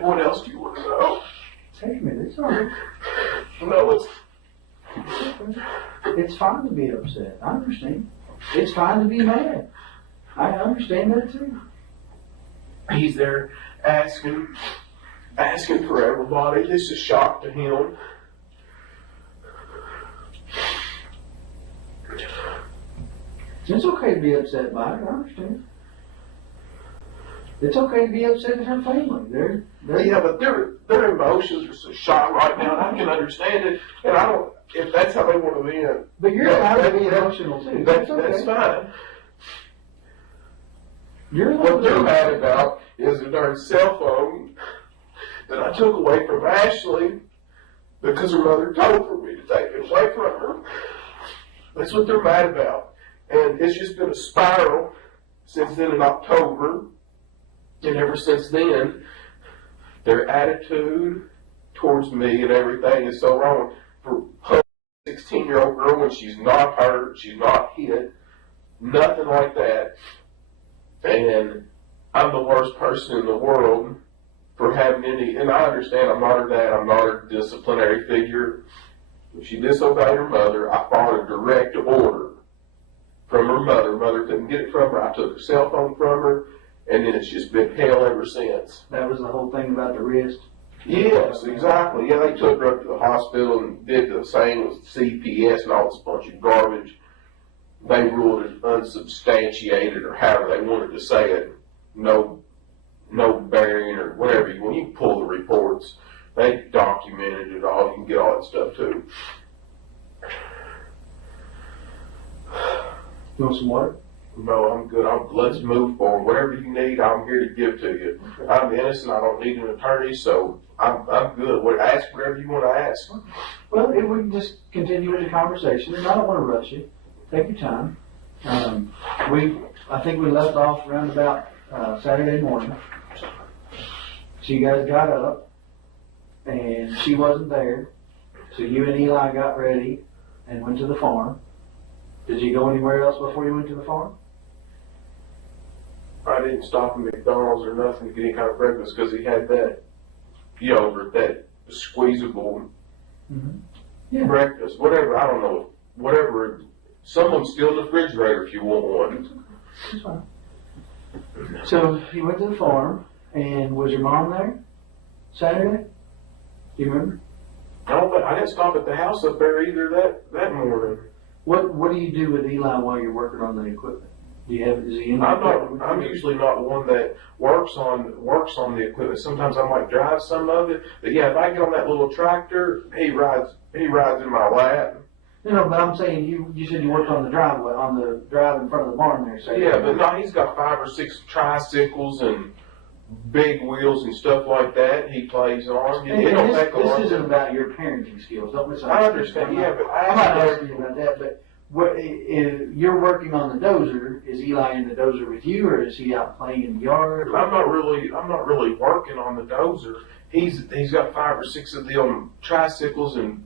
What else do you want to know? Take me. It's all right. No, it's fine to be upset. I understand. It's fine to be mad. I understand that too. He's there asking for everybody. This is shock to him. It's okay to be upset by it. I understand. It's okay to be upset at her family. Yeah, but their emotions are so shot right now, and I can understand it. And I don't. If that's how they want to be, but you're allowed to be emotional too. That's fine. What they're mad about is a darn cell phone that I took away from Ashley because her mother told for me to take it away from her. That's what they're mad about. And it's just been a spiral since then in October. And ever since then, their attitude towards me and everything is so wrong. For a 16-year-old girl, when she's not hurt, she's not hit, nothing like that. And I'm the worst person in the world for having any, and I understand I'm not her dad, I'm not her disciplinary figure. If she disobeyed her mother, I followed a direct order from her mother. Mother couldn't get it from her. I took her cell phone from her, and then it's just been hell ever since. That was the whole thing about the wrist? Yes, exactly. Yeah, they took her up to the hospital and did the same with CPS and all this bunch of garbage. They ruled it unsubstantiated, or however they wanted to say it. No bearing, or whatever you want. You can pull the reports. They documented it all. You can get all that stuff too. You want some water? No, I'm good. Let's move forward. Whatever you need, I'm here to give to you. Okay. I'm innocent. I don't need an attorney, so I'm good. Ask whatever you want to ask. Well, if we can just continue with the conversation, and I don't want to rush you. Take your time. I think we left off around about Saturday morning. So you guys got up, and she wasn't there. So you and Eli got ready and went to the farm. Did you go anywhere else before you went to the farm? I didn't stop at McDonald's or nothing to get any kind of breakfast because he had that yogurt, that squeezable breakfast, whatever. I don't know, whatever. Someone's still in the refrigerator if you want one. That's fine. So you went to the farm, and was your mom there Saturday? Do you remember? I didn't stop at the house up there either that morning. What do you do with Eli while you're working on the equipment? Do you have? Is he in the equipment? I'm usually not one that works on the equipment. Sometimes I might drive some of it, but yeah, if I get on that little tractor, he rides in my lap. No, but I'm saying you said you worked on the driveway, on the drive in front of the barn there. So yeah, but no, he's got 5 or 6 tricycles and big wheels and stuff like that he plays on. This isn't about your parenting skills. Don't misunderstand. I understand, yeah, but I'm not asking you about that, but if you're working on the dozer, is Eli in the dozer with you, or is he out playing in the yard? I'm not really working on the dozer. He's got 5 or 6 of them tricycles and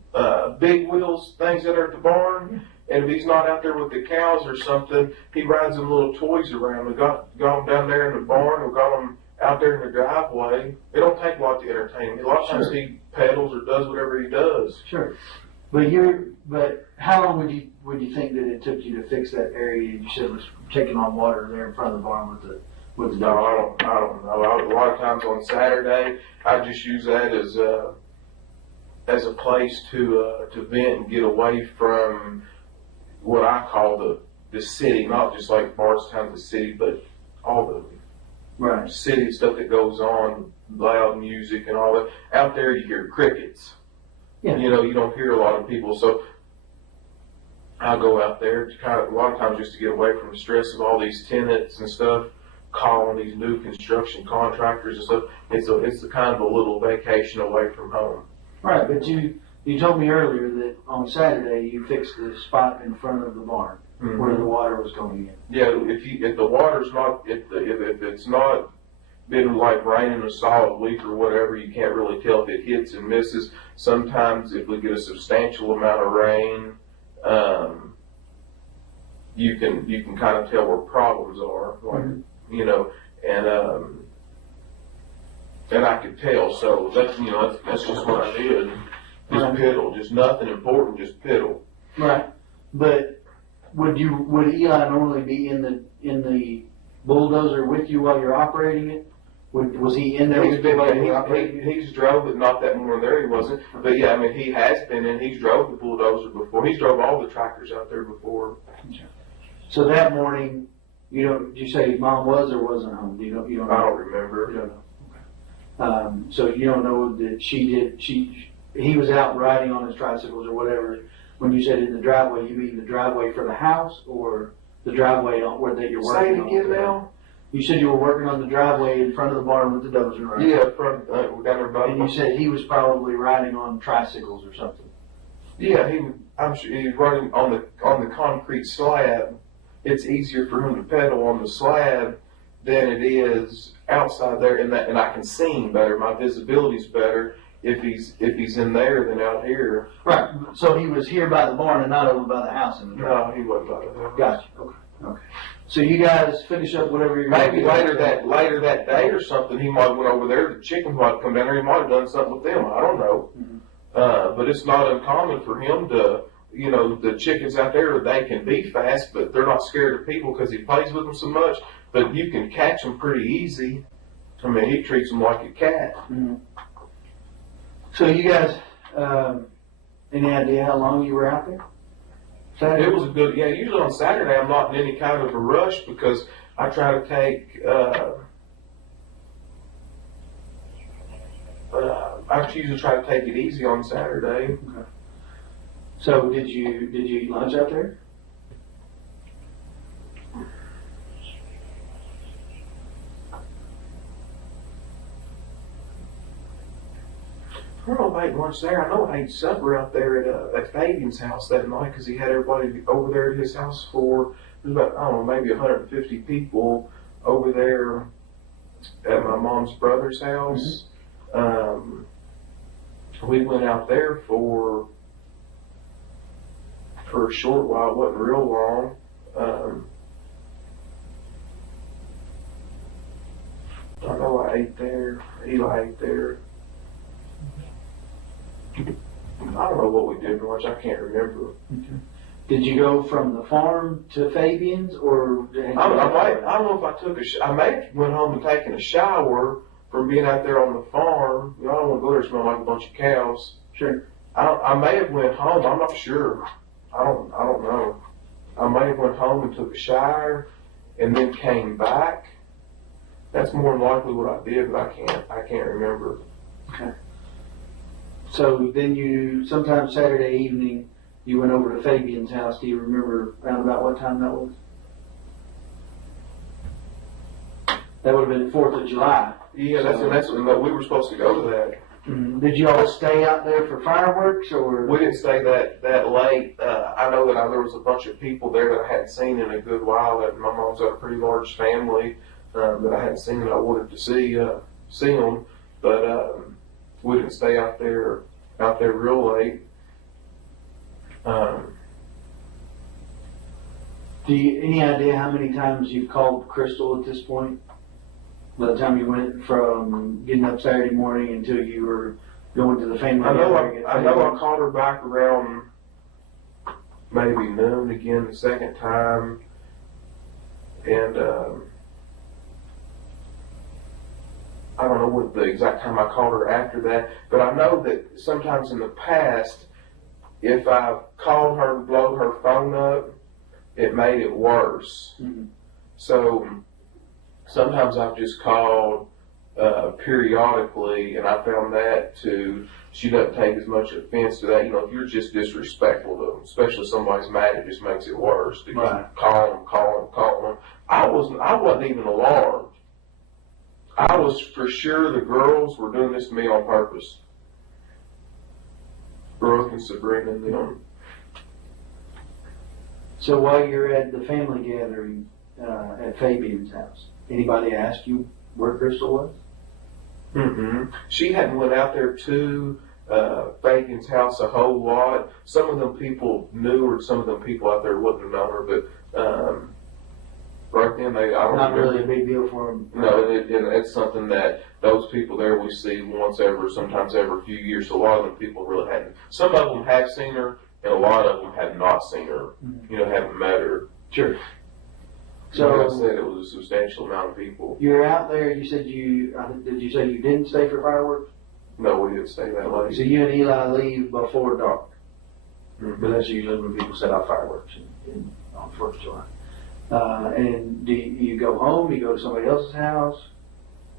big wheels things that are at the barn. And if he's not out there with the cows or something, he rides them little toys around. We got them down there in the barn. We got them out there in the driveway. It don't take a lot to entertain him. A lot of times he pedals or does whatever he does. Sure. But how long would you think that it took you to fix that area you said was taking on water there in front of the barn with the No, I don't know. A lot of times on Saturday, I just use that as a place to vent and get away from what I call the city, not just like Bardstown, the city, but all the city stuff that goes on, loud music and all that. Out there, you hear crickets. Yeah. You don't hear a lot of people, so I go out there to a lot of times just to get away from the stress of all these tenants and stuff, calling these new construction contractors and stuff. It's a kind of a little vacation away from home. Right, but you told me earlier that on Saturday you fixed the spot in front of the barn where the water was going in. Yeah, if the water's not, if it's not been like raining a solid week or whatever, you can't really tell if it hits and misses. Sometimes if we get a substantial amount of rain, you can kind of tell where problems are, like and I could tell. So that's just what I did. Just piddle, just nothing important, just piddle. Right, but would Eli normally be in the bulldozer with you while you're operating it? Was he in there? He's drove it, not that morning there he wasn't. But yeah, I mean he has been in. He's drove the bulldozer before. He's drove all the tractors out there before. So that morning, did you say Mom was or wasn't home? You don't know? I don't remember. You don't know. Okay. So you don't know that he was out riding on his tricycles or whatever. When you said in the driveway, you mean the driveway for the house or the driveway where that you're working on? Say it again now. You said you were working on the driveway in front of the barn with the dozer, right? Yeah, we got everybody. And you said he was probably riding on tricycles or something. Yeah, I'm sure he's running on the concrete slab. It's easier for him to pedal on the slab than it is outside there, and I can see him better. My visibility's better if he's in there than out here. Right. So he was here by the barn and not over by the house in the driveway. No, he wasn't by the house. Gotcha. Okay. So you guys finish up whatever you're Maybe later that day or something, he might have went over there. The chickens might have come down there. He might have done something with them. I don't know. Mm-hmm. But it's not uncommon for him to, the chickens out there, they can be fast, but they're not scared of people because he plays with them so much. But you can catch them pretty easy. I mean, he treats them like a cat. Mm-hmm. So you guys, any idea how long you were out there? Saturday? It was a good, usually on Saturday I'm not in any kind of a rush because I try to take, I usually try to take it easy on Saturday. Okay. So did you eat lunch out there? I don't know if I ate lunch there. I know I ate supper out there at Fabian's house that night because he had everybody over there at his house for, there's about, I don't know, maybe 150 people over there at my mom's brother's house. Mm-hmm. We went out there for a short while. It wasn't real long. I know I ate there. Eli ate there. I don't know what we did for lunch. I can't remember. Okay. Did you go from the farm to Fabian's, or I don't know if I took I may have went home and taken a shower from being out there on the farm. I don't want to go there and smell like a bunch of cows. Sure. I may have went home. I'm not sure. I don't know. I may have went home and took a shower and then came back. That's more than likely what I did, but I can't remember. Okay. So then sometime Saturday evening, you went over to Fabian's house. Do you remember around about what time that was? That would have been 4th of July. Yeah, that's we were supposed to go to that. Mm-hmm. Did you all stay out there for fireworks, or? We didn't stay that late. I know that there was a bunch of people there that I hadn't seen in a good while. That my mom's got a pretty large family that I hadn't seen that I wanted to see them, but we didn't stay out there real late. Any idea how many times you've called Crystal at this point? By the time you went from getting up Saturday morning until you were going to the family. I know I called her back around maybe noon again the second time, and I don't know what the exact time I called her after that, but I know that sometimes in the past, if I called her and blowed her phone up, it made it worse. Mm-hmm. So sometimes I've just called periodically, and I found that she doesn't take as much offense to that. If you're just disrespectful to them, especially if somebody's mad, it just makes it worse to keep calling them. I wasn't even alarmed. I was for sure the girls were doing this to me on purpose. Brooke and Sabrina and them. So while you're at the family gathering at Fabian's house, anybody ask you where Crystal was? Mm-hmm. She hadn't went out there to Fabian's house a whole lot. Some of them people knew her, some of them people out there wouldn't have known her, but right then I don't Not remember. really a big deal for them. No, it's something that those people there we see once sometimes every few years. So a lot of them people really hadn't. Some of them have seen her, and a lot of them have not seen her. Mm-hmm. Haven't met her. Sure. So like I said, it was a substantial amount of people. You're out there. You said did you say you didn't stay for fireworks? No, we didn't stay that late. So you and Eli leave before dark. Mm-hmm. But that's usually when people set off fireworks on 4th of July. And do you go home? You go to somebody else's house?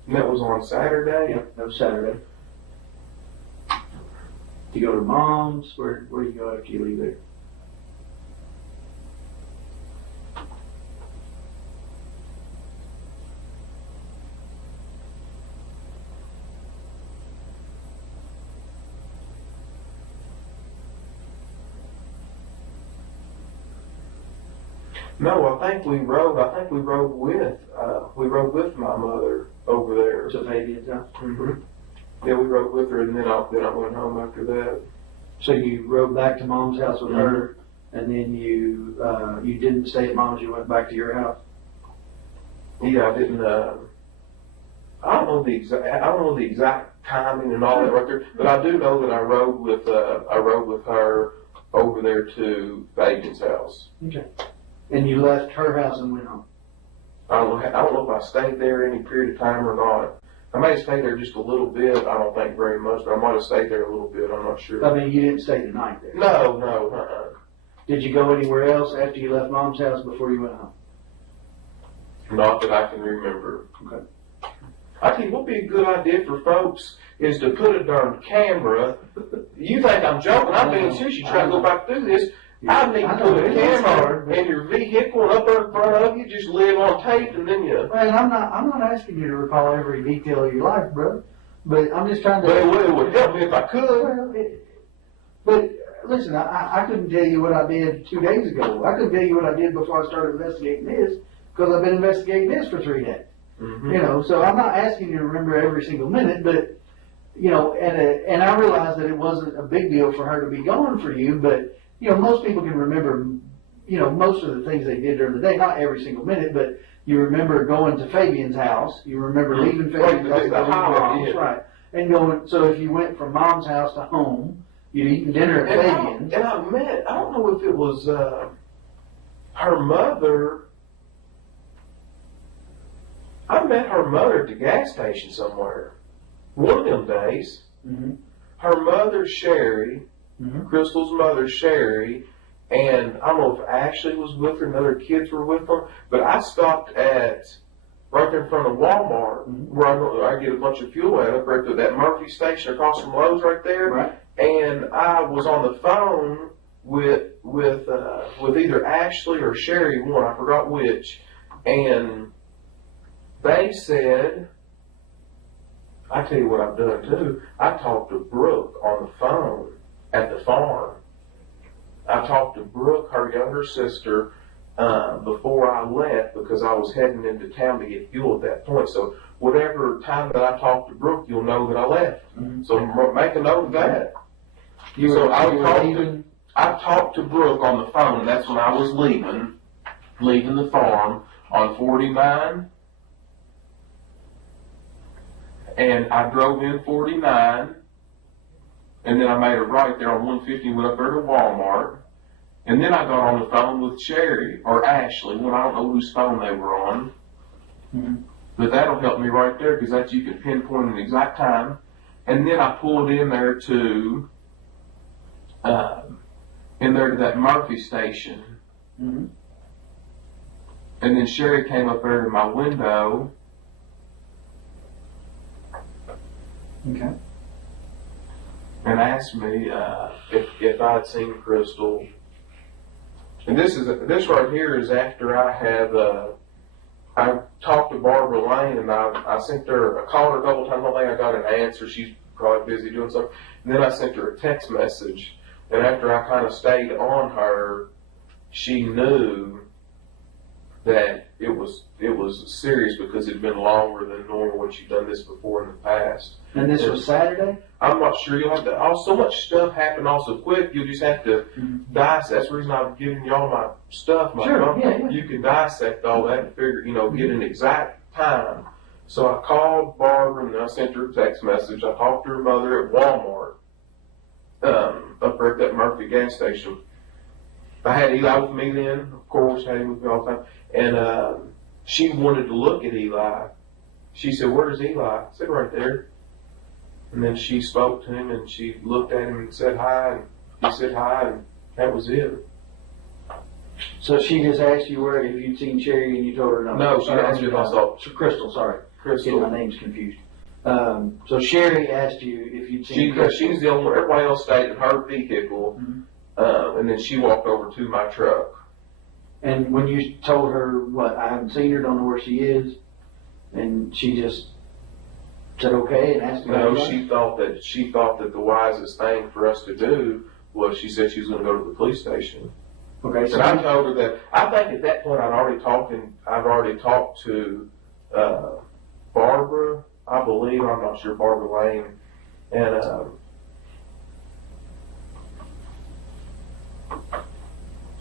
That was on Saturday? Yeah, that was Saturday. You go to Mom's? Where do you go after you leave there? No, I think we rode with my mother over there. To Fabian's house? Mm-hmm. Yeah, we rode with her, and then I went home after that. So you rode back to Mom's house with her, and then you didn't stay at Mom's, you went back to your house? Yeah, I didn't, I don't know the exact timing and all that right there, but I do know that I rode with her over there to Fabian's house. Okay. And you left her house and went home? I don't know if I stayed there any period of time or not. I may have stayed there just a little bit. I don't think very much, but I might have stayed there a little bit. I'm not sure. I mean, you didn't stay the night there? No. Did you go anywhere else after you left Mom's house before you went home? Not that I can remember. Okay. I think what would be a good idea for folks is to put a darn camera. You think I'm joking? I'm being serious. You try to go back through this. I need to put a camera in your vehicle and up there in front of you, just live on tape, and then you. Well, I'm not asking you to recall every detail of your life, bro. But I'm just trying to. But it would help me if I could. Well, but listen, I couldn't tell you what I did 2 days ago. I couldn't tell you what I did before I started investigating this, because I've been investigating this for 3 days. Mm-hmm. You know, so I'm not asking you to remember every single minute, but you know, and I realized that it wasn't a big deal for her to be gone for you, but. You know, most people can remember, you know, most of the things they did during the day, not every single minute, but you remember going to Fabian's house, you remember leaving Fabian's house, right, and going, so if you went from Mom's house to home, you'd eaten dinner at Fabian's. And I don't know if it was her mother, I met her mother at the gas station somewhere, one of them days. Mm-hmm. Her mother, Sherry, Crystal's mother, Sherry, and I don't know if Ashley was with her and other kids were with them, but I stopped at right there in front of Walmart where I get a bunch of fuel at up right at that Murphy station across from Lowe's right there. Right. And I was on the phone with either Ashley or Sherry, one, I forgot which, and they said, I tell you what I've done too, I talked to Brooke on the phone at the farm. I talked to Brooke, her younger sister, before I left because I was heading into town to get fuel at that point. So whatever time that I talked to Brooke, you'll know that I left. So make a note of that. I talked to Brooke on the phone, and that's when I was leaving the farm on 49. And I drove in 49. And then I made a right there on 150 and went up there to Walmart. And then I got on the phone with Sherry, or Ashley, when I don't know whose phone they were on. But that'll help me right there, because that's, you can pinpoint an exact time. And then I pulled in there to that Murphy station. And then Sherry came up there to my window. Okay. And asked me if I had seen Crystal. And this right here is after I had I talked to Barbara Lane, and I sent her, I called her a couple times. I don't think I got an answer. She's probably busy doing something. And then I sent her a text message. And after I kind of stayed on her, she knew that it was serious because it'd been longer than normal when she'd done this before in the past. And this was Saturday? I'm not sure. You'll have to. So much stuff happened also quick. You just have to dissect. That's the reason I'm giving you all my stuff. You can dissect all that and figure, get an exact time. So I called Barbara and I sent her a text message. I talked to her mother at Walmart, up there at that Murphy gas station. I had Eli with me then, of course, had him with me all the time. And she wanted to look at Eli. She said, "Where's Eli?" I said, "Right there." And then she spoke to him and she looked at him and said hi, and he said hi, and that was it. So she just asked you if you'd seen Sherry, and you told her no? No, she asked me if I saw Crystal, sorry. Crystal. My name's confused. So Sherry asked you if you'd seen Crystal. She's the only one. Everybody else stayed in her vehicle, and then she walked over to my truck. And when you told her, I haven't seen her, don't know where she is, and she just said okay and asked me. No, she thought that the wisest thing for us to do was, she said she was going to go to the police station. Okay, so And I told her that, I think at that point I've already talked to, Barbara, I believe, I'm not sure, Barbara Lane, and,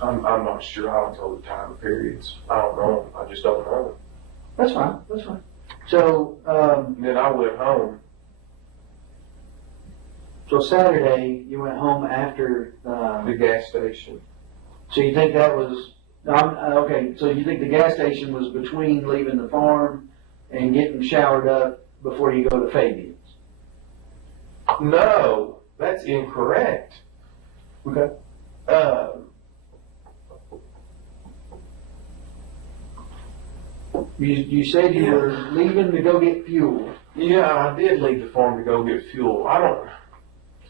I'm not sure. I don't know the time periods. I don't know. I just don't know. that's fine. That's fine. So, And then I went home. so Saturday you went home after. The gas station. So you think that was okay? So you think the gas station was between leaving the farm and getting showered up before you go to Fabian's? No, that's incorrect. Okay. You said you were leaving to go get fuel. Yeah, I did leave the farm to go get fuel. I don't know.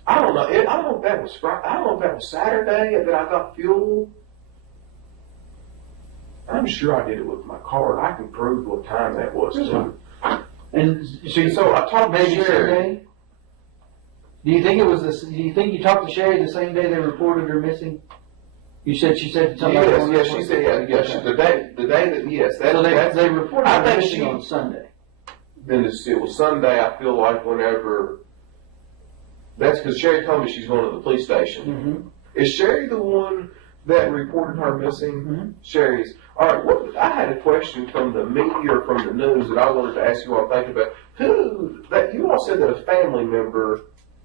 I don't know if that was Friday. I don't know if that was Saturday that I got fuel. I'm sure I did it with my card. I can prove what time that was too. And So I talked to maybe Sherry. Sunday. Do you think it was this? Do you think you talked to Sherry the same day they reported her missing? You said she said something. Yes, she said yes. The day that yes, that, So that's they reported I her think missing she- on Sunday. Then it was Sunday. I feel like whenever. That's because Sherry told me she's going to the police station. Mm-hmm. Is Sherry the one that reported her missing? Mm-hmm. Sherry's. All right. I had a question from the media or from the news that I wanted to ask you all think about. You all said that a family member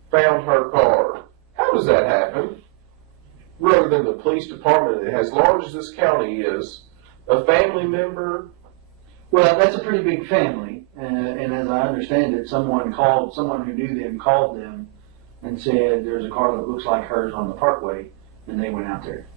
found her car. How does that happen? Rather than the police department, as large as this county is, a family member. Well, that's a pretty big family, and as I understand it, someone who knew them called them and said there's a car that looks like hers on the parkway, and they went out there.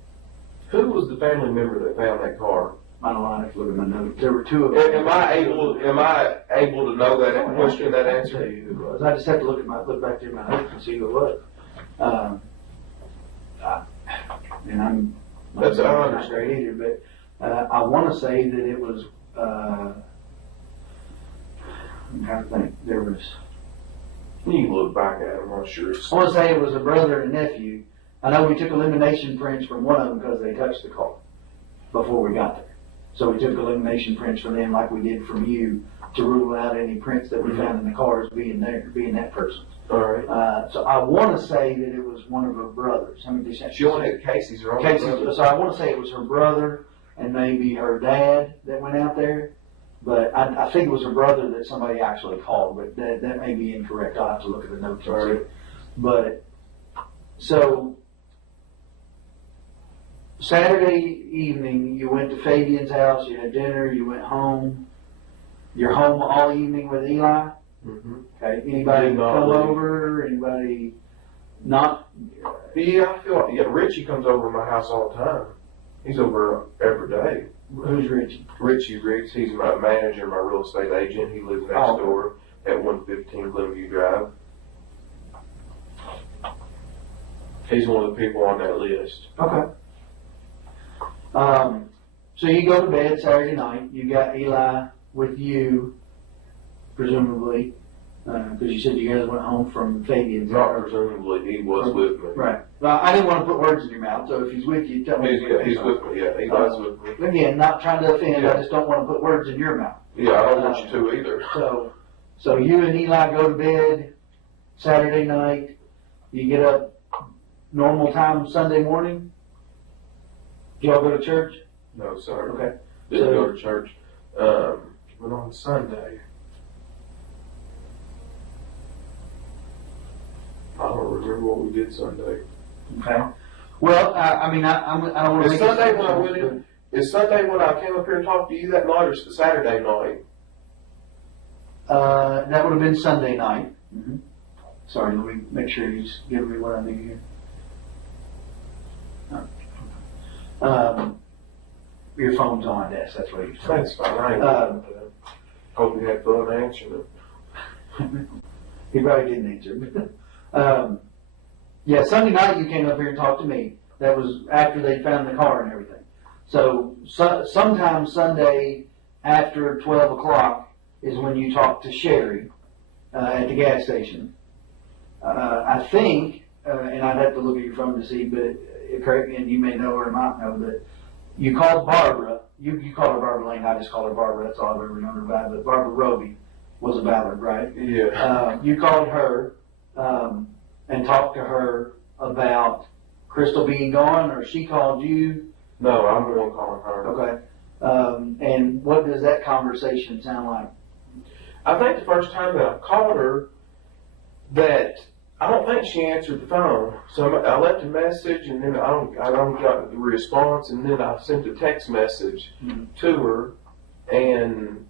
Who was the family member that found that car? I don't know, I have to look at my notes. There were two of them. Am I able to know that question, that I'll answer? tell you who it was. I just have to look back through my notes and see who it was. And I'm That's not I understand. great either, but I want to say that it was. I'm trying to think. There was. You can look back at it. I'm not sure. I want to say it was a brother and nephew. I know we took elimination prints from one of them because they touched the car before we got there. So we took elimination prints from them like we did from you to rule out any prints that we found in the cars being that person's. All right. So I want to say that it was one of her brothers. I mean, She only had Casey's, right? Casey, so I want to say it was her brother and maybe her dad that went out there. But I think it was her brother that somebody actually called, but that may be incorrect. I'll have to look at the notes and see. But, so, Saturday evening, you went to Fabian's house, you had dinner, you went home. You're home all evening with Eli? Mm-hmm. Okay, anybody Did not come leave. over? Anybody not? Yeah, I feel like Richie comes over to my house all the time. He's over every day. Who's Richie? Richie Riggs, he's my manager, my real estate agent. He lives next Oh. door at 115 Glenview Drive. He's one of the people on that list. Okay. So you go to bed Saturday night. You got Eli with you, presumably, because you said you guys went home from Fabian's. Not presumably, he was with me. Right. Well, I didn't want to put words in your mouth, so if he's with you, tell me. He's with me, yeah, he was with me. Again, not trying to offend, Yeah. I just don't want to put words in your mouth. Yeah, I don't want you to either. So you and Eli go to bed Saturday night. You get up normal time Sunday morning. Do y'all go to church? No, sir. Okay. Didn't So- go to church. But on Sunday, I don't remember what we did Sunday. Okay. Well, I don't want to. Is Sunday when I went in? Is Sunday when I came up here and talked to you that night, or Saturday night? That would have been Sunday night. Mm-hmm. Sorry, let me make sure he's giving me what I need here. Your phone's on my desk. That's what you're saying. That's fine. I ain't hope you had fun answering it. He probably didn't answer. Yeah, Sunday night you came up here and talked to me. That was after they found the car and everything. So sometime Sunday after 12 o'clock is when you talked to Sherry at the gas station. I think, and I'd have to look at your phone to see, but correct me, and you may know or might know that you called Barbara. You call her Barbara Lane. I just call her Barbara. That's all I've ever known her by. But Barbara Roby was a Ballard, right? Yeah. You called her and talked to her about Crystal being gone, or she called you? No, I'm the one calling her. Okay. And what does that conversation sound like? I think the first time that I called her, that I don't think she answered the phone. So I left a message, and then I don't got the response, and then I sent a text message to her, and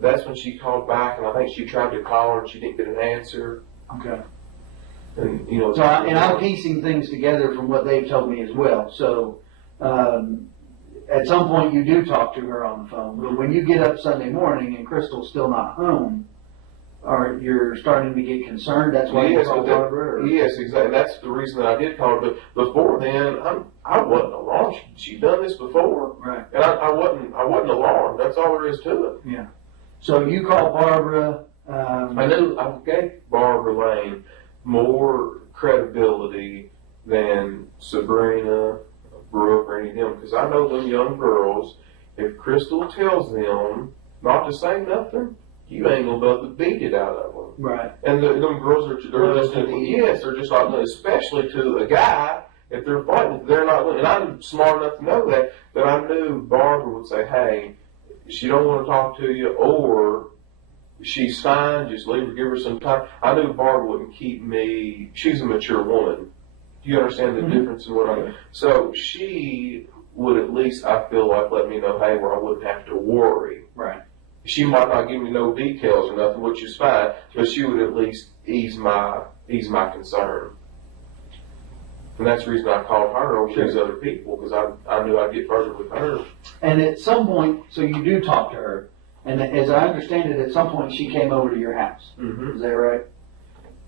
that's when she called back, and I think she tried to call her, and she didn't get an answer. Okay. And So I'm piecing things together from what they've told me as well. So at some point you do talk to her on the phone, but when you get up Sunday morning and Crystal's still not home, or you're starting to get concerned, that's why you call Barbara? Or? Yes, exactly. That's the reason that I did call her. But before then, I wasn't alarmed. She'd done this before, right? And I wasn't alarmed. That's all there is to it. Yeah. So you call Barbara. I gave Barbara Lane more credibility than Sabrina, Brooke, or any of them, because I know them young girls. If Crystal tells them not to say nothing, you ain't gonna be able to beat it out of them. Right. And them girls they're just like, especially to a guy, if they're fighting, they're not, and I'm smart enough to know that I knew Barbara would say, hey, she don't want to talk to you, or she's fine, just leave her, give her some time. I knew Barbara wouldn't keep me, she's a mature woman. Do you understand the difference in what I mean? So she would at least, I feel like, let me know, hey, where I wouldn't have to worry. Right. She might not give me no details or nothing, which is fine, but she would at least ease my concern. And that's the reason I called her over these other people, because I knew I'd get further with her. And at some point, so you do talk to her, and as I understand it, at some point she came over to your house. Mm-hmm. Is that right?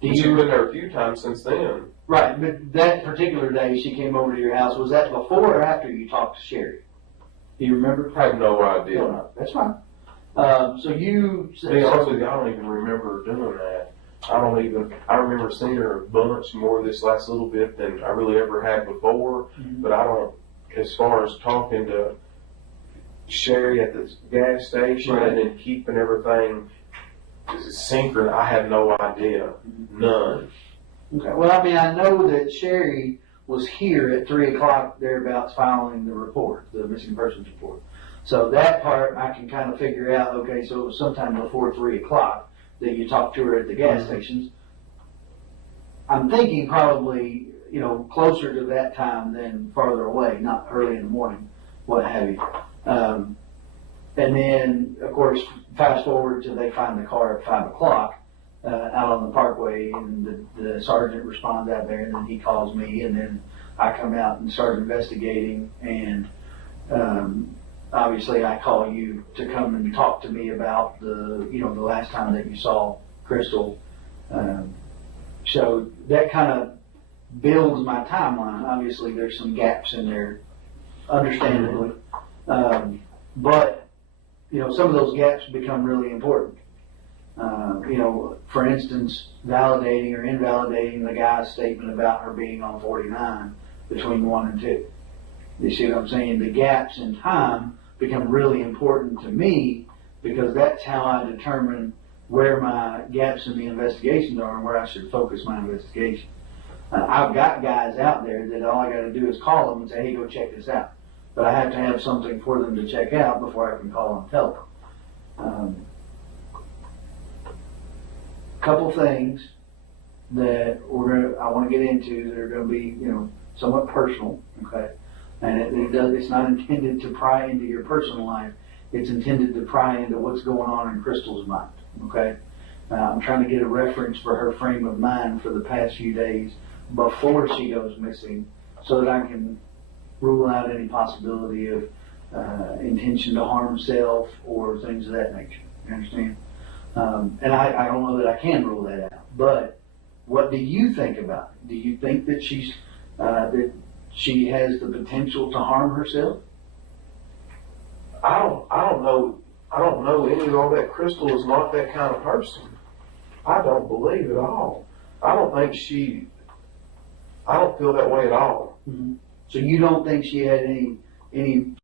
She's been there a few times since then. Right, but that particular day she came over to your house, was that before or after you talked to Sherry? Do you remember? I have no idea. No, that's fine. So you... To be honest with you, I don't even remember doing that. I remember seeing her a bunch more this last little bit than I really ever had before, but I don't, as far as talking to Sherry at the gas station and then keeping everything synchronous, I have no idea. None. Okay. Well, I mean, I know that Sherry was here at 3 o'clock thereabouts filing the report, the missing persons report. So that part I can kind of figure out, okay, so it was sometime before 3 o'clock that you talked to her at the gas stations. I'm thinking probably, closer to that time than farther away, not early in the morning, what have you. And then, of course, fast forward till they find the car at 5 o'clock out on the parkway, and the sergeant responds out there, and then he calls me, and then I come out and start investigating, and obviously I call you to come and talk to me about the last time that you saw Crystal. So that kind of builds my timeline. Obviously there's some gaps in there, understandably. But some of those gaps become really important. For instance, validating or invalidating the guy's statement about her being on 49 between 1 and 2. You see what I'm saying? The gaps in time become really important to me, because that's how I determine where my gaps in the investigations are and where I should focus my investigation. I've got guys out there that all I got to do is call them and say, hey, go check this out. But I have to have something for them to check out before I can call and tell them. Couple things that I want to get into that are going to be, somewhat personal, okay? And it's not intended to pry into your personal life. It's intended to pry into what's going on in Crystal's mind, okay? I'm trying to get a reference for her frame of mind for the past few days before she goes missing, so that I can rule out any possibility of intention to harm self or things of that nature. You understand? And I don't know that I can rule that out. But what do you think about it? Do you think that that she has the potential to harm herself? I don't know any of all that. Crystal is not that kind of person. I don't believe at all. I don't feel that way at all. Mm-hmm. So you don't think she had any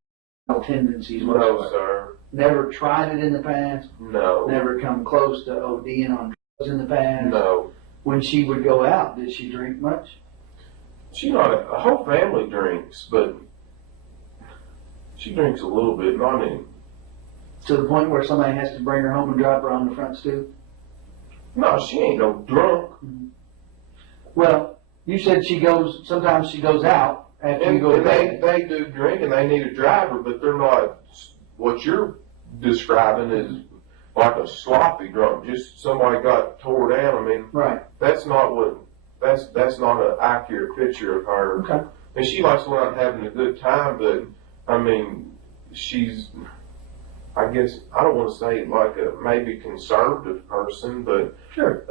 tendencies whatsoever? No, sir. Never tried it in the past? No. Never come close to ODing on drugs in the past? No. When she would go out, did she drink much? She not a whole family drinks, but she drinks a little bit, not any. To the point where somebody has to bring her home and drop her on the front stoop? No, she ain't no drunk. Mm-hmm. Well, you said sometimes she goes out after you go to bed. They do drink and they need a driver, but they're not what you're describing is like a sloppy drunk. Just somebody got tore down. I mean, right. That's not an accurate picture of her. Okay. And she likes going out and having a good time, but I mean, she's, I guess, I don't want to say like a maybe conservative person, but sure.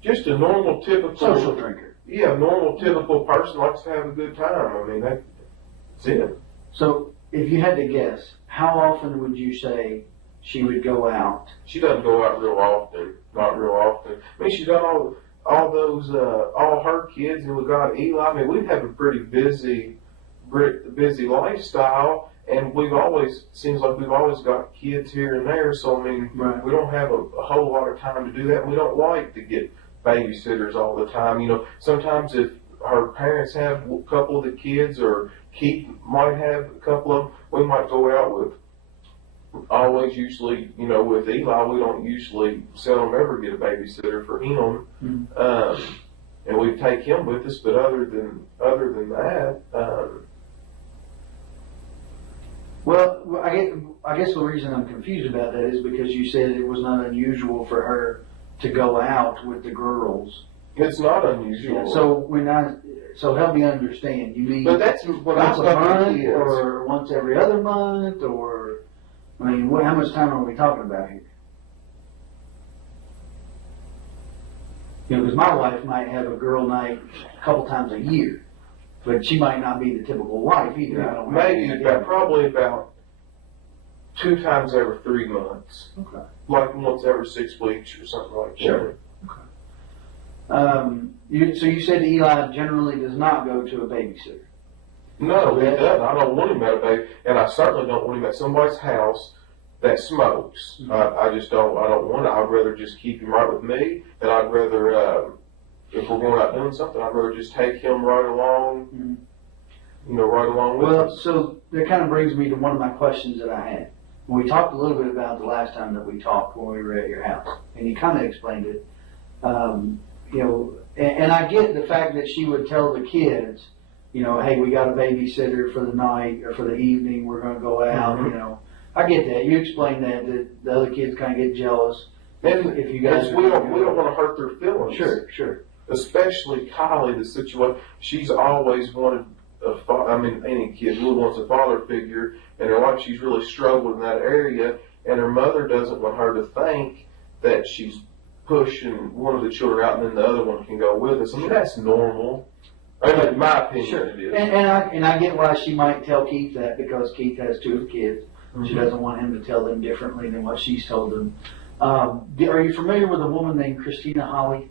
Just a normal, typical social drinker. Yeah, a normal, typical person likes to have a good time. I mean, that's it. So, if you had to guess, how often would you say she would go out? She doesn't go out real often. Not real often. I mean, she's got all her kids, and we got Eli. I mean, we have a pretty busy lifestyle, and seems like we've always got kids here and there. So I mean, right. We don't have a whole lot of time to do that. We don't like to get babysitters all the time. You know, sometimes if her parents have a couple of the kids, or Keith might have a couple of them, we might go out with. Usually, you know, with Eli, we don't usually seldom ever get a babysitter for him, and we take him with us. But other than that, well, I guess the reason I'm confused about that is because you said it was not unusual for her to go out with the girls. It's not unusual. Yeah, so help me understand. You mean but that's what once a month, or once every other month, or I mean, how much time are we talking about here? You know, because my wife might have a girl night a couple times a year, but she might not be the typical wife either. Yeah, I don't maybe probably about 2 times every 3 months. Okay. Like once every 6 weeks or something like that. Sure. Okay. So you said Eli generally does not go to a babysitter. No, he doesn't. I don't want him at a baby, and I certainly don't want him at somebody's house that smokes. Mm-hmm. I just don't. I don't want it. I'd rather just keep him right with me, and I'd rather, if we're going out doing something, I'd rather just take him right along. Mm-hmm. You know, right along with us. Well, so that kind of brings me to one of my questions that I had. We talked a little bit about the last time that we talked when we were at your house, and you kind of explained it. You know, and I get the fact that she would tell the kids, you know, hey, we got a babysitter for the night or for the evening. We're going to go out. Mm-hmm. You know, I get that. You explained that the other kids kind of get jealous. And if you guys, we don't want to hurt their feelings. Sure. Especially Kylie, the situation. She's always wanted any kid really wants a father figure, and her life she's really struggled in that area, and her mother doesn't want her to think that she's pushing one of the children out and then the other one can go with us. I mean, that's normal. I mean, in my opinion, sure. It is. And I get why she might tell Keith that, because Keith has 2 kids. Mm-hmm. She doesn't want him to tell them differently than what she's told them. Are you familiar with a woman named Christina Holly?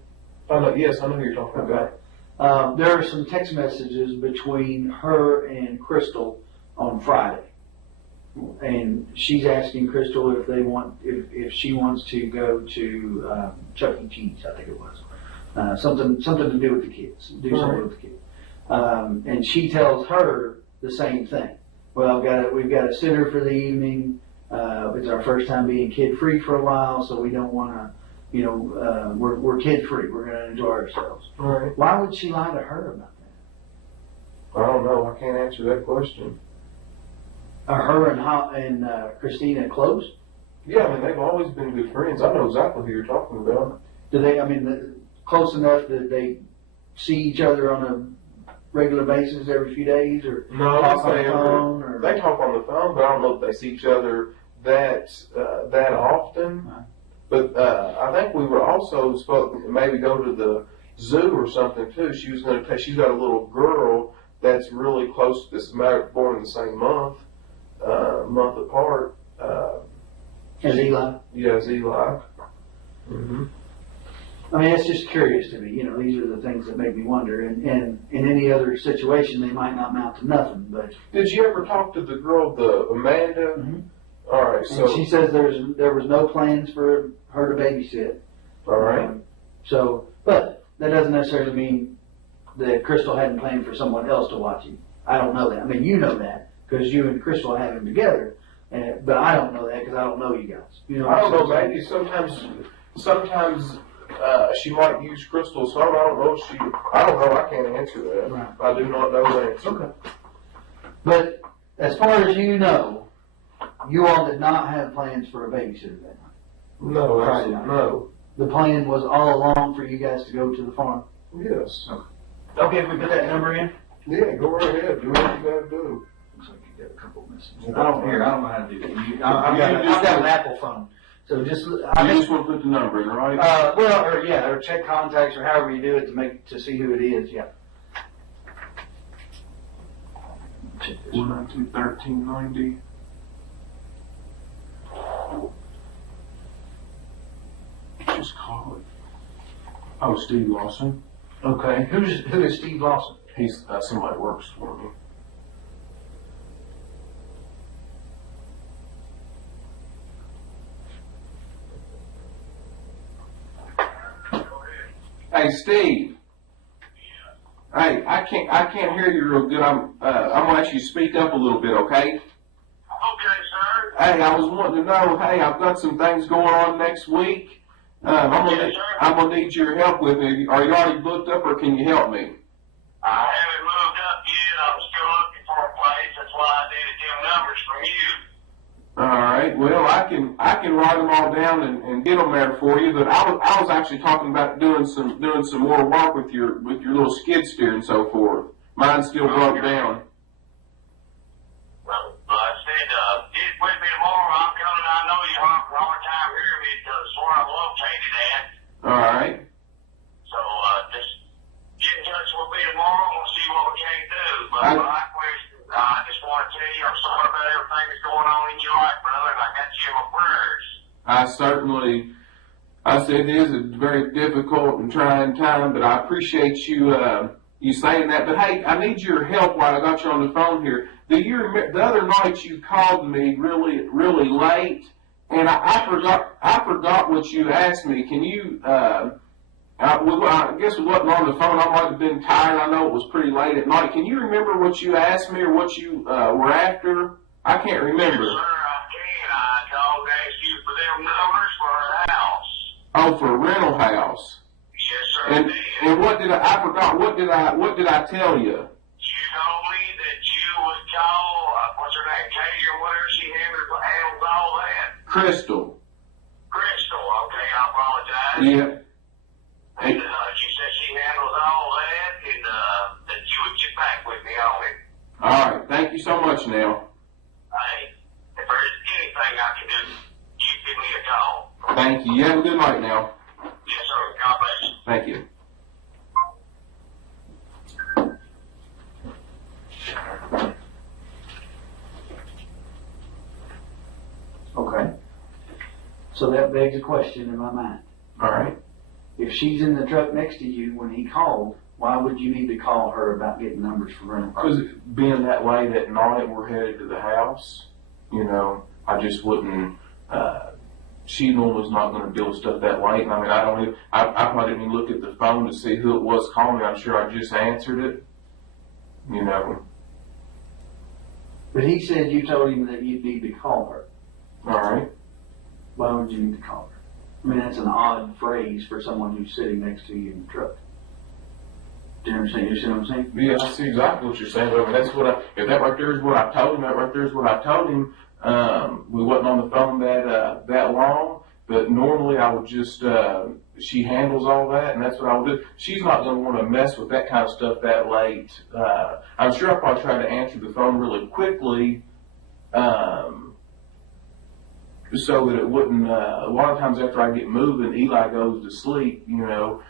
Yes, I know who you're talking about. There are some text messages between her and Crystal on Friday, and she's asking Crystal if she wants to go to Chuck E. Cheese, I think it was, something to do with the kids, something with the kids, and she tells her the same thing. Well, we've got a sitter for the evening. It's our first time being kid free for a while, so we don't want to. You know, we're kid free. We're going to enjoy ourselves. Right. Why would she lie to her about that? I don't know. I can't answer that question. Are her and Christina close? Yeah, I mean, they've always been good friends. I know exactly who you're talking about. Do they? I mean, close enough that they see each other on a regular basis every few days, or no, talk on the phone? Or? They talk on the phone, but I don't know if they see each other that often. Right. But I think we were also supposed to maybe go to the zoo or something too. She's got a little girl that's really close. This matter born in the same month apart. As Eli? Yeah, as Eli. Mm-hmm. I mean, it's just curious to me. You know, these are the things that make me wonder. And in any other situation, they might not amount to nothing. But Did you ever talk to the girl, the Amanda? Mhm. All right, so and she says there was no plans for her to babysit. all right. But that doesn't necessarily mean that Crystal hadn't planned for someone else to watch him. I don't know that. I mean, you know that because you and Crystal have him together. But I don't know that because I don't know you guys. You know, I don't know. Maybe sometimes she might use Crystal's phone. I don't know. I don't know. I can't answer that. Right. I do not know the answer. Okay. But as far as you know, you all did not have plans for a babysitter that night. No, Friday actually, night. no. The plan was all along for you guys to go to the farm. Yes. Okay, if we put that number in. Yeah, go right ahead. Do what you gotta do. Looks like you got a couple of messages. I don't know how to do that. I've got an Apple phone. So just, You just want to put the number in, right? or check contacts or however you do it to see who it is, yeah. Check this one. 192-1390. Just call it. Oh, Steve Lawson. Okay, who is Steve Lawson? He's somebody that works for me. Hey, Steve. Hey, I can't hear you real good. I'm gonna ask you to speak up a little bit, okay? Okay, sir. Hey, I was wanting to know. Hey, I've got some things going on next week. I'm gonna need your help with it. Are you already booked up, or can you help me? I haven't moved up yet. I'm still looking for a place. That's why I needed them numbers from you. All right. Well, I can write them all down and get them there for you. But I was actually talking about doing some more work with your little skid steer and so forth. Mine's still broke down. Well, I said, get with me tomorrow. I'm coming. I know you have a hard time hearing me because it's where I'm located at. All right. So just get in touch with me tomorrow and we'll see what we can do. But my question, I just want to tell you I'm sorry about everything that's going on in your life, brother, and I got you in my prayers. I said it is a very difficult and trying time, but I appreciate you saying that. But hey, I need your help while I got you on the phone here. The other night you called me really, really late, and I forgot what you asked me. Can you? I guess it wasn't on the phone. I might have been tired. I know it was pretty late at night. Can you remember what you asked me or what you were after? I can't remember. Yes, sir, I can. I called to ask you for them numbers for her house. Oh, for a rental house. Yes, sir. And what did I forgot? What did I tell you? You told me that you would call, what's her name, Katie or whatever, she handles all that. Crystal. Crystal, okay, I apologize. Yeah. And she said she handles all that, and that you would get back with me on it. All right. Thank you so much, now. Hey, if there's anything I can do, you give me a call. Thank you. You have a good night now. Yes, sir. God bless you. Thank you. Okay. So that begs a question in my mind. All right. If she's in the truck next to you when he called, why would you need to call her about getting numbers for rental Because property? being that late at night, we're headed to the house. You know, I just wouldn't. She normally's not going to deal with stuff that late. And I mean, I probably didn't even look at the phone to see who it was calling me. I'm sure I just answered it. You know. But he said you told him that you'd need to call her. All right. Why would you need to call her? I mean, that's an odd phrase for someone who's sitting next to you in the truck. Do you understand? You see what I'm saying? Yeah, I see exactly what you're saying. But I mean, that's what if that right there is what I told him, that right there is what I told him. We wasn't on the phone that long, but normally I would just, she handles all that, and that's what I would do. She's not going to want to mess with that kind of stuff that late. I'm sure I'll probably try to answer the phone really quickly, so that it wouldn't, a lot of times after I get moving, Eli goes to sleep, you know.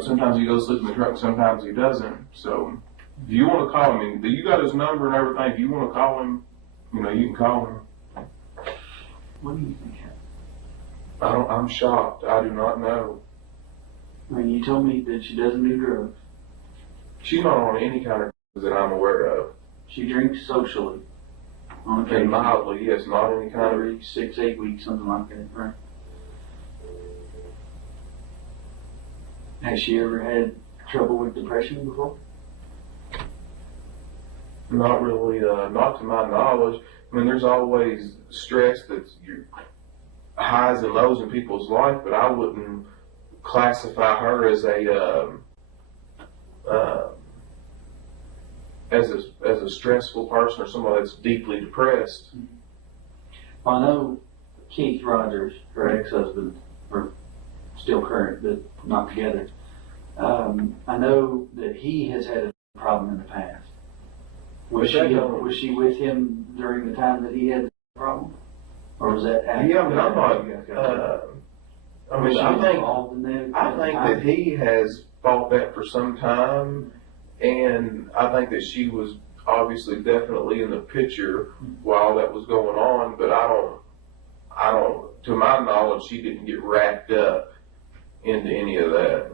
Sometimes he goes to sleep in the truck, sometimes he doesn't. So, if you want to call him, you got his number and everything, if you want to call him, you know, you can call him. What do you think happened? I'm shocked. I do not know. I mean, you told me that she doesn't do drugs. She's not on any kind of drugs that I'm aware of. She drinks socially. On occasion. And mildly, yes, not any kind of. Every 6-8 weeks, something like that, right? Has she ever had trouble with depression before? Not really, not to my knowledge. I mean, there's always stress that's your highs and lows in people's life, but I wouldn't classify her as a stressful person or somebody that's deeply depressed. Well, I know Keith Rogers, her ex-husband, or still current, but not together. I know that he has had a problem in the past. Was she with him during the time that he had the problem, or was that after? Yeah, I mean, I'm not. I mean, I think that he has fought that for some time, and I think that she was obviously definitely in the picture while that was going on. But I don't. To my knowledge, she didn't get wrapped up into any of that.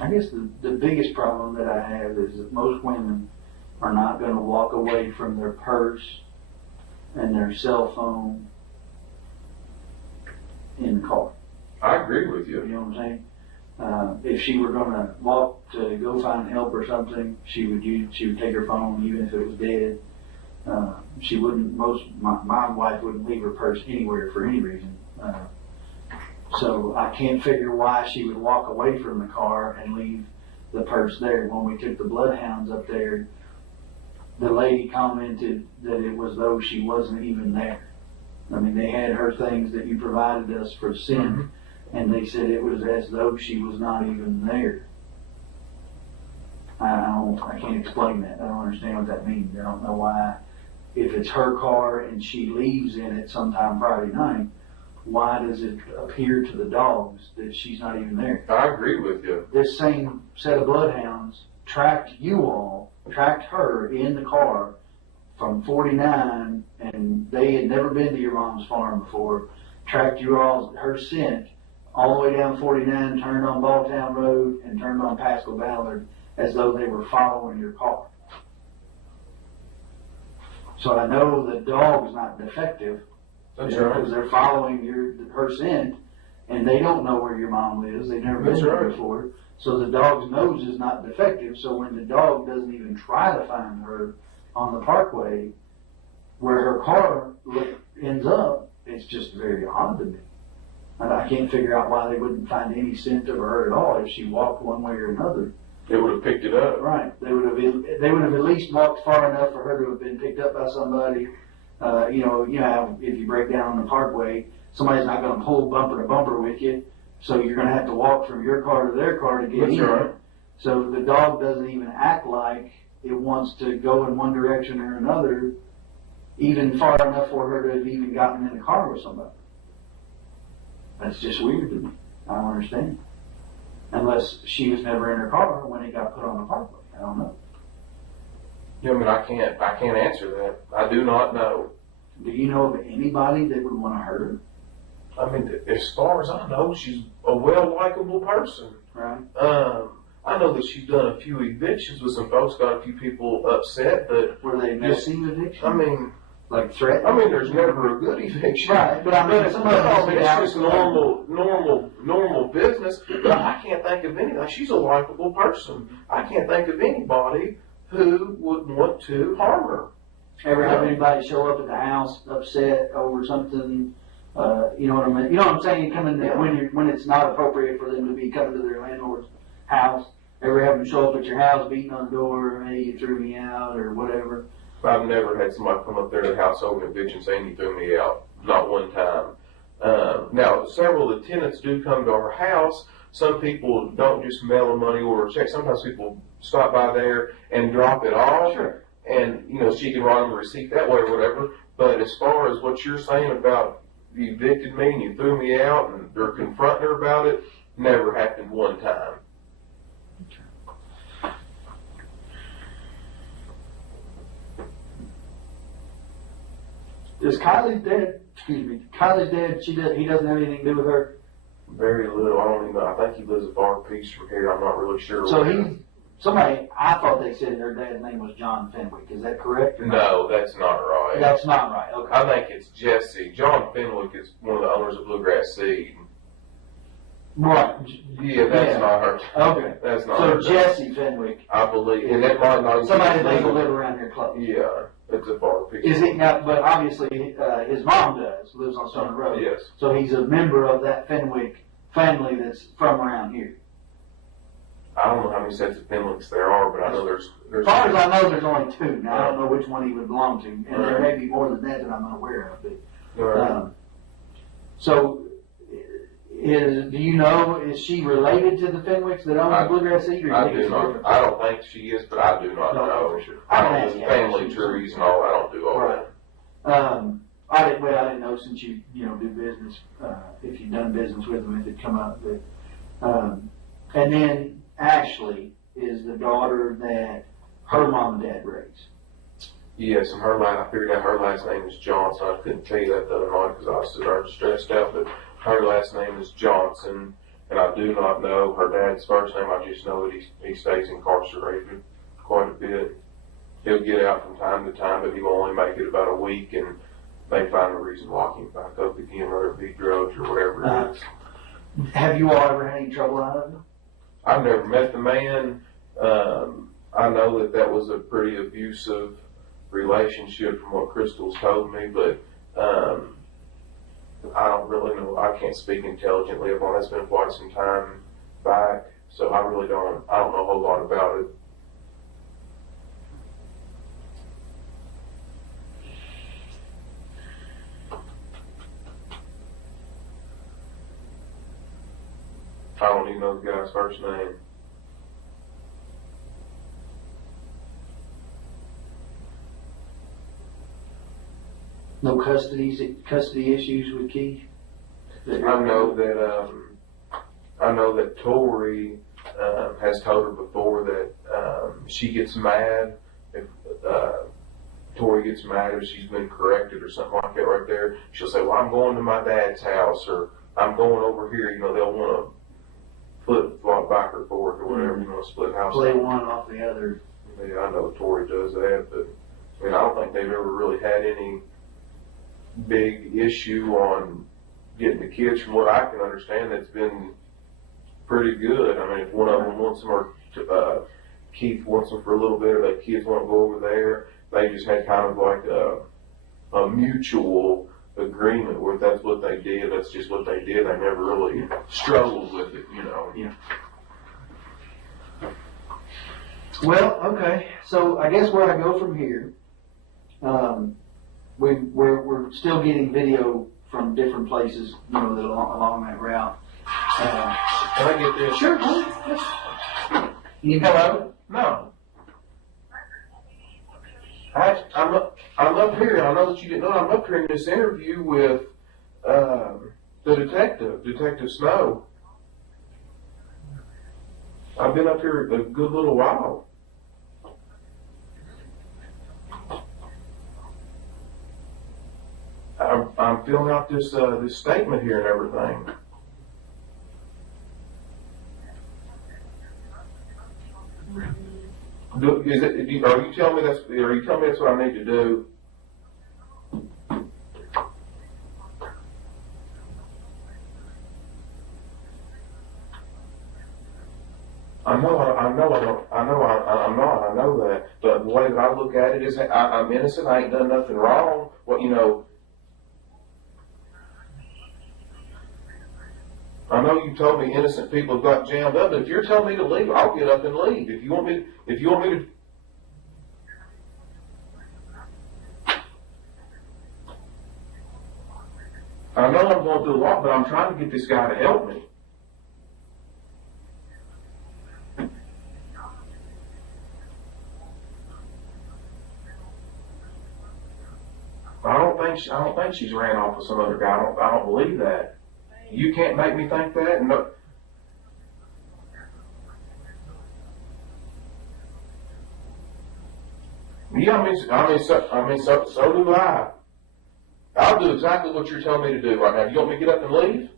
I guess the biggest problem that I have is that most women are not going to walk away from their purse and their cell phone in the car. I agree with you. You know what I'm saying? If she were going to walk to go find help or something, she would take her phone even if it was dead. She wouldn't. My wife wouldn't leave her purse anywhere for any reason. So I can't figure why she would walk away from the car and leave the purse there. When we took the bloodhounds up there, the lady commented that it was though she wasn't even there. I mean, they had her things that you provided us for sin, and they said it was as though she was not even there. I can't explain that. I don't understand what that means. I don't know why. If it's her car and she leaves in it sometime Friday night, why does it appear to the dogs that she's not even there? I agree with you. This same set of bloodhounds tracked her in the car from 49, and they had never been to your mom's farm before, tracked her scent all the way down 49, turned on Balltown Road, and turned on Pascal Ballard as though they were following your car. So I know the dog's not defective. That's right. Because they're following her scent, and they don't know where your mom lives. They've never been there before. So the dog's nose is not defective. So when the dog doesn't even try to find her on the parkway, where her car ends up, it's just very odd to me. And I can't figure out why they wouldn't find any scent of her at all if she walked one way or another. They would have picked it up. Right. They would have at least walked far enough for her to have been picked up by somebody. You know, if you break down on the parkway, somebody's not going to pull bumper to bumper with you, so you're going to have to walk from your car to their car to get in. Right. So the dog doesn't even act like it wants to go in one direction or another, even far enough for her to have even gotten in the car with somebody. That's just weird to me. I don't understand. Unless she was never in her car when it got put on the parkway. I don't know. Yeah, I mean, I can't answer that. I do not know. Do you know of anybody that would want to hurt her? I mean, as far as I know, she's a well-likable person. Right. I know that she's done a few evictions with some folks, got a few people upset, but were they messy evictions? I mean, like threat? I mean, there's never a good eviction. Right, but I mean, it's just normal business. But I can't think of any. She's a likable person. I can't think of anybody who would want to harm her. Ever have anybody show up at the house upset over something? You know what I mean? You know what I'm saying? When it's not appropriate for them to be coming to their landlord's house. Ever have them show up at your house, beating on the door, hey, you threw me out, or whatever? I've never had somebody come up there to the house over an eviction saying you threw me out. Not one time. Now, several of the tenants do come to our house. Some people don't just mail a money order check. Sometimes people stop by there and drop it off. Sure. And, you know, she can write them a receipt that way or whatever. But as far as what you're saying about you evicted me and you threw me out and they're confronting her about it, never happened one time. Is Kylie's dead? Excuse me. Kylie's dead. He doesn't have anything to do with her. Very little. I don't even know. I think he lives a far piece from here. I'm not really sure. So I thought they said her dad's name was John Fenwick. Is that correct? No, that's not right. That's not right. Okay. I think it's Jesse. John Fenwick is one of the owners of Bluegrass Seed. Right. Yeah, that's not her. Okay. That's not her. So Jesse Fenwick. I believe, and that might not. Somebody that doesn't live around here close. Yeah, it's a far piece. Is it now? But obviously, his mom lives on Stone Road. Yes. So he's a member of that Fenwick family that's from around here. I don't know how many sets of Fenwicks there are, but I know there's. As far as I know, there's only 2. Now, I don't know which one he would belong to, and there may be more than that I'm unaware of. But, so, do you know, is she related to the Fenwicks that own the Bluegrass Seed? I do not. I don't think she is, but I do not know. For sure. I don't do family trees and all. I don't do all that. I didn't know since you do business, if you've done business with them, if it come up. But, and then Ashley is the daughter that her mom and dad raised. Yes, and I figured out her last name is Johnson. I couldn't tell you that the other night because I was starting stressed out, but her last name is Johnson, and I do not know her dad's first name. I just know that he stays incarcerated quite a bit. He'll get out from time to time, but he will only make it about a week, and they find a reason to lock him back up again, whether it be drugs or whatever it is. Have you all ever had any trouble out of him? I've never met the man. I know that was a pretty abusive relationship from what Crystal's told me, but I don't really know. I can't speak intelligently upon it. It's been quite some time back, so I don't know a whole lot about it. I don't even know the guy's first name. No custody issues with Keith? I know that Tori has told her before that she gets mad if Tori gets mad if she's been corrected or something like that right there. She'll say, well, I'm going to my dad's house, or I'm going over here. They'll want to flip-flop back or forth or whatever, split house. Play one off the other. Yeah, I know Tori does that, but I don't think they've ever really had any big issue on getting the kids. From what I can understand, that's been pretty good. If one of them wants them, or Keith wants them for a little bit, or the kids want to go over there, they just had kind of like a mutual agreement where that's what they did, that's just what they did. They never really struggled with it, Yeah. Well, okay. So I guess where I go from here, we're still getting video from different places, that along that route. Can I get this? Sure. Can you come over? No. I'm up here. I know that you didn't know. I'm up here in this interview with the Detective Snow. I've been up here a good little while. I'm filling out this statement here and everything. Are you telling me that's what I need to do? I'm not. I know that. But the way that I look at it is, I'm innocent. I ain't done nothing wrong. I know you told me innocent people have got jammed up, but if you're telling me to leave, I'll get up and leave. If you want me to. I know I'm going through a lot, but I'm trying to get this guy to help me. I don't think she's ran off with some other guy. I don't believe that. You can't make me think that. No. Yeah, so do I. I'll do exactly what you're telling me to do right now. You want me to get up and leave?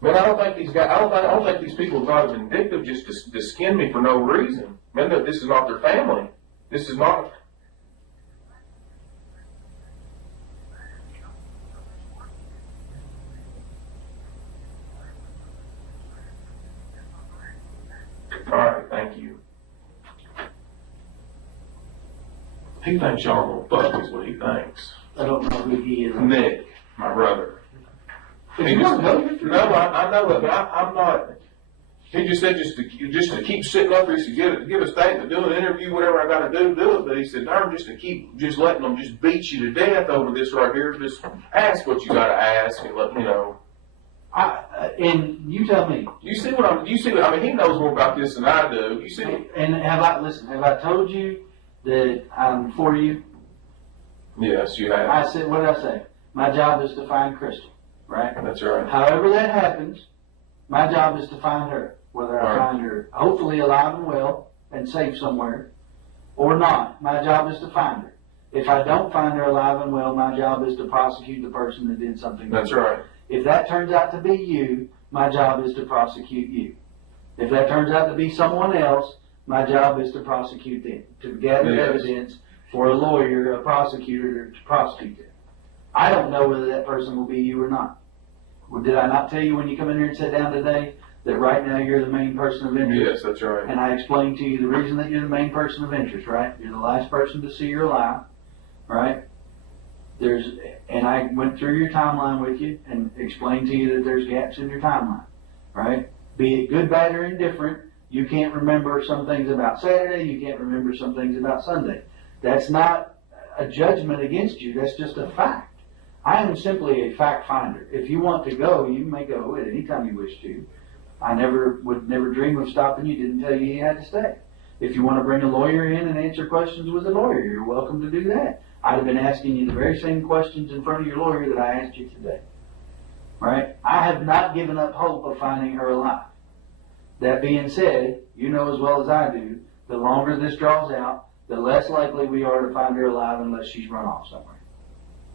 Man, I don't think these guys, I don't think these people are vindictive just to skin me for no reason. Man, this is not their family. This is not. All right, thank you. He thinks y'all gonna fuck is what he thinks. I don't know who he is. Nick, my brother. He just, no, I know it, but I'm not. He just said just to keep sitting up here, to give a statement, do an interview, whatever I got to do it. But he said, darn, just to keep just letting them just beat you to death over this right here. Just ask what you got to ask and let me know. And you tell me. You see what I mean, he knows more about this than I do. You see. And have I told you that I'm for you? Yes, you have. I said, what did I say? My job is to find Crystal, right? That's right. However that happens, my job is to find her. Whether I find her hopefully alive and well and safe somewhere or not, my job is to find her. If I don't find her alive and well, my job is to prosecute the person that did something. That's right. If that turns out to be you, my job is to prosecute you. If that turns out to be someone else, my job is to prosecute them, to gather evidence for a lawyer, a prosecutor, to prosecute them. I don't know whether that person will be you or not. Well, did I not tell you when you come in here and sit down today that right now you're the main person of interest? Yes, that's right. And I explained to you the reason that you're the main person of interest, right? You're the last person to see her alive, right? And I went through your timeline with you and explained to you that there's gaps in your timeline, right? Be it good, bad, or indifferent, you can't remember some things about Saturday, you can't remember some things about Sunday. That's not a judgment against you, that's just a fact. I am simply a fact finder. If you want to go, you may go at any time you wish to. I would never dream of stopping you, didn't tell you you had to stay. If you want to bring a lawyer in and answer questions with a lawyer, you're welcome to do that. I'd have been asking you the very same questions in front of your lawyer that I asked you today. Right? I have not given up hope of finding her alive. That being said, you know as well as I do, the longer this draws out, the less likely we are to find her alive unless she's run off somewhere.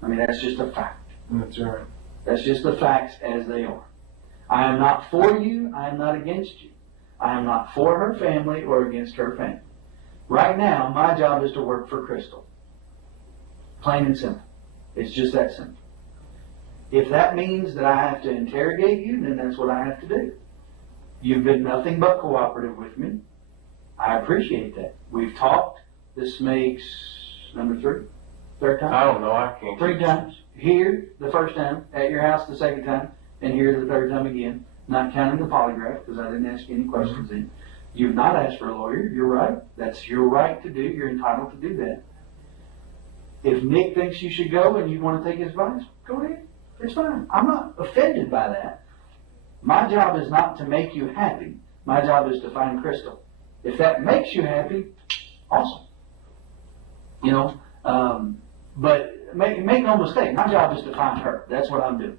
I mean, that's just a fact. That's right. That's just the facts as they are. I am not for you. I am not against you. I am not for her family or against her family. Right now, my job is to work for Crystal. Plain and simple. It's just that simple. If that means that I have to interrogate you, then that's what I have to do. You've been nothing but cooperative with me. I appreciate that. We've talked. This makes number 3. Third time? I don't know. I can't. 3 times. Here, the first time. At your house, the second time. And here, the third time again. Not counting the polygraph, because I didn't ask you any questions then. You've not asked for a lawyer. You're right. That's your right to do. You're entitled to do that. If Nick thinks you should go and you want to take his advice, go ahead. It's fine. I'm not offended by that. My job is not to make you happy. My job is to find Crystal. If that makes you happy, awesome. You know, but make no mistake, my job is to find her. That's what I'm doing.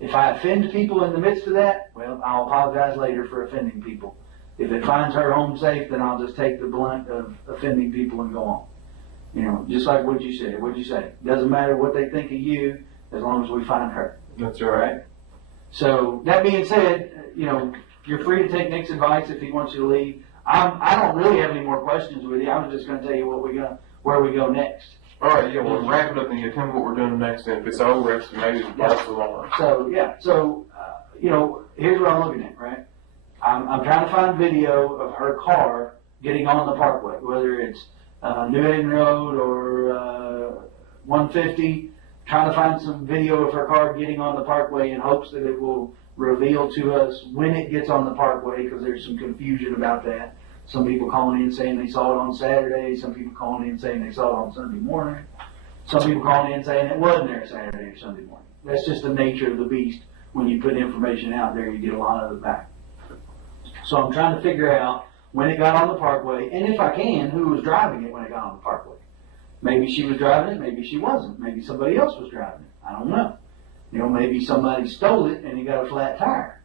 If I offend people in the midst of that, well, I'll apologize later for offending people. If it finds her home safe, then I'll just take the blunt of offending people and go on. You know, just like what you said. What'd you say? Doesn't matter what they think of you, as long as we find her. That's right. So, that being said, you know, you're free to take Nick's advice if he wants you to leave. I don't really have any more questions with you. I was just going to tell you where we go next. All right, yeah, we'll wrap it up and you tell me what we're doing next. And if it's over, it's maybe the pass along. So, you know, here's what I'm looking at, right? I'm trying to find video of her car getting on the parkway, whether it's New Haven Road or 150. Trying to find some video of her car getting on the parkway in hopes that it will reveal to us when it gets on the parkway, because there's some confusion about that. Some people calling in saying they saw it on Saturday. Some people calling in saying they saw it on Sunday morning. Some people calling in saying it wasn't there Saturday or Sunday morning. That's just the nature of the beast. When you put information out there, you get a lot of it back. So I'm trying to figure out when it got on the parkway, and if I can, who was driving it when it got on the parkway. Maybe she was driving it, maybe she wasn't. Maybe somebody else was driving it. I don't know. You know, maybe somebody stole it and he got a flat tire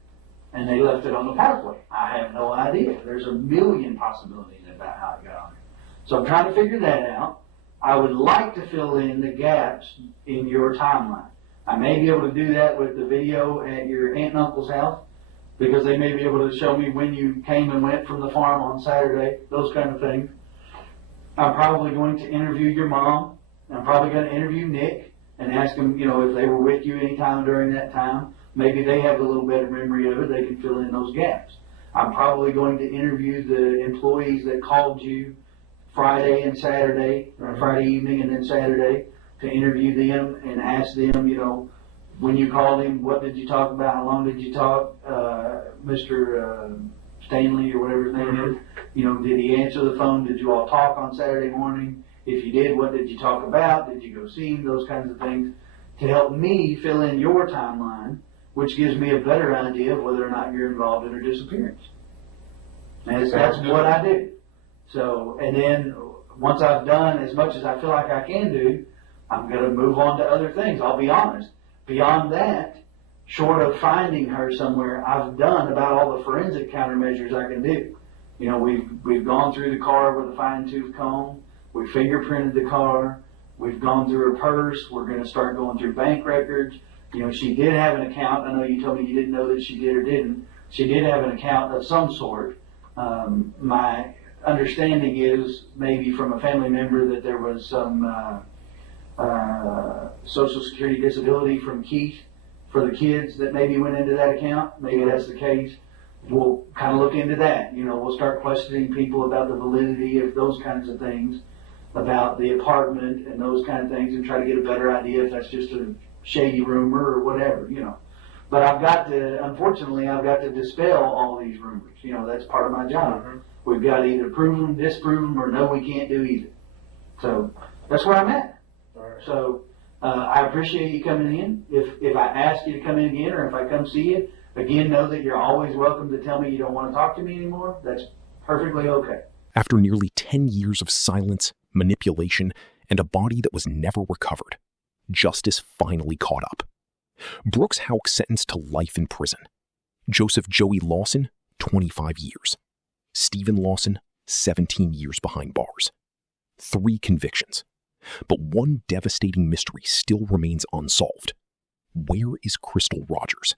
and they left it on the parkway. I have no idea. There's a million possibilities about how it got on there. So I'm trying to figure that out. I would like to fill in the gaps in your timeline. I may be able to do that with the video at your aunt and uncle's house, because they may be able to show me when you came and went from the farm on Saturday, those kind of things. I'm probably going to interview your mom. I'm probably going to interview Nick and ask them, if they were with you any time during that time. Maybe they have a little better memory of it. They can fill in those gaps. I'm probably going to interview the employees that called you Friday and Saturday, or Friday evening and then Saturday, to interview them and ask them, when you called him, what did you talk about? How long did you talk? Mr. Stanley or whatever his name is, did he answer the phone? Did you all talk on Saturday morning? If you did, what did you talk about? Did you go see him? Those kinds of things to help me fill in your timeline, which gives me a better idea of whether or not you're involved in her disappearance. And that's what I do. So, and then once I've done as much as I feel like I can do, I'm going to move on to other things. I'll be honest. Beyond that, short of finding her somewhere, I've done about all the forensic countermeasures I can do. We've gone through the car with a fine-tooth comb. We fingerprinted the car. We've gone through her purse. We're going to start going through bank records. She did have an account. I know you told me you didn't know that she did or didn't. She did have an account of some sort. My understanding is maybe from a family member that there was some Social Security disability from Keith for the kids that maybe went into that account. Maybe that's the case. We'll kind of look into that. We'll start questioning people about the validity of those kinds of things, about the apartment and those kind of things, and try to get a better idea if that's just a shady rumor or whatever, But unfortunately, I've got to dispel all these rumors. That's part of my job. We've got to either prove them, disprove them, or no, we can't do either. So that's where I'm at. So I appreciate you coming in. If I ask you to come in again, or if I come see you, again, know that you're always welcome to tell me you don't want to talk to me anymore. That's perfectly okay. After nearly 10 years of silence, manipulation, and a body that was never recovered, justice finally caught up. Brooks Houck sentenced to life in prison. Joseph Joey Lawson, 25 years. Stephen Lawson, 17 years behind bars. 3 convictions. But one devastating mystery still remains unsolved. Where is Crystal Rogers?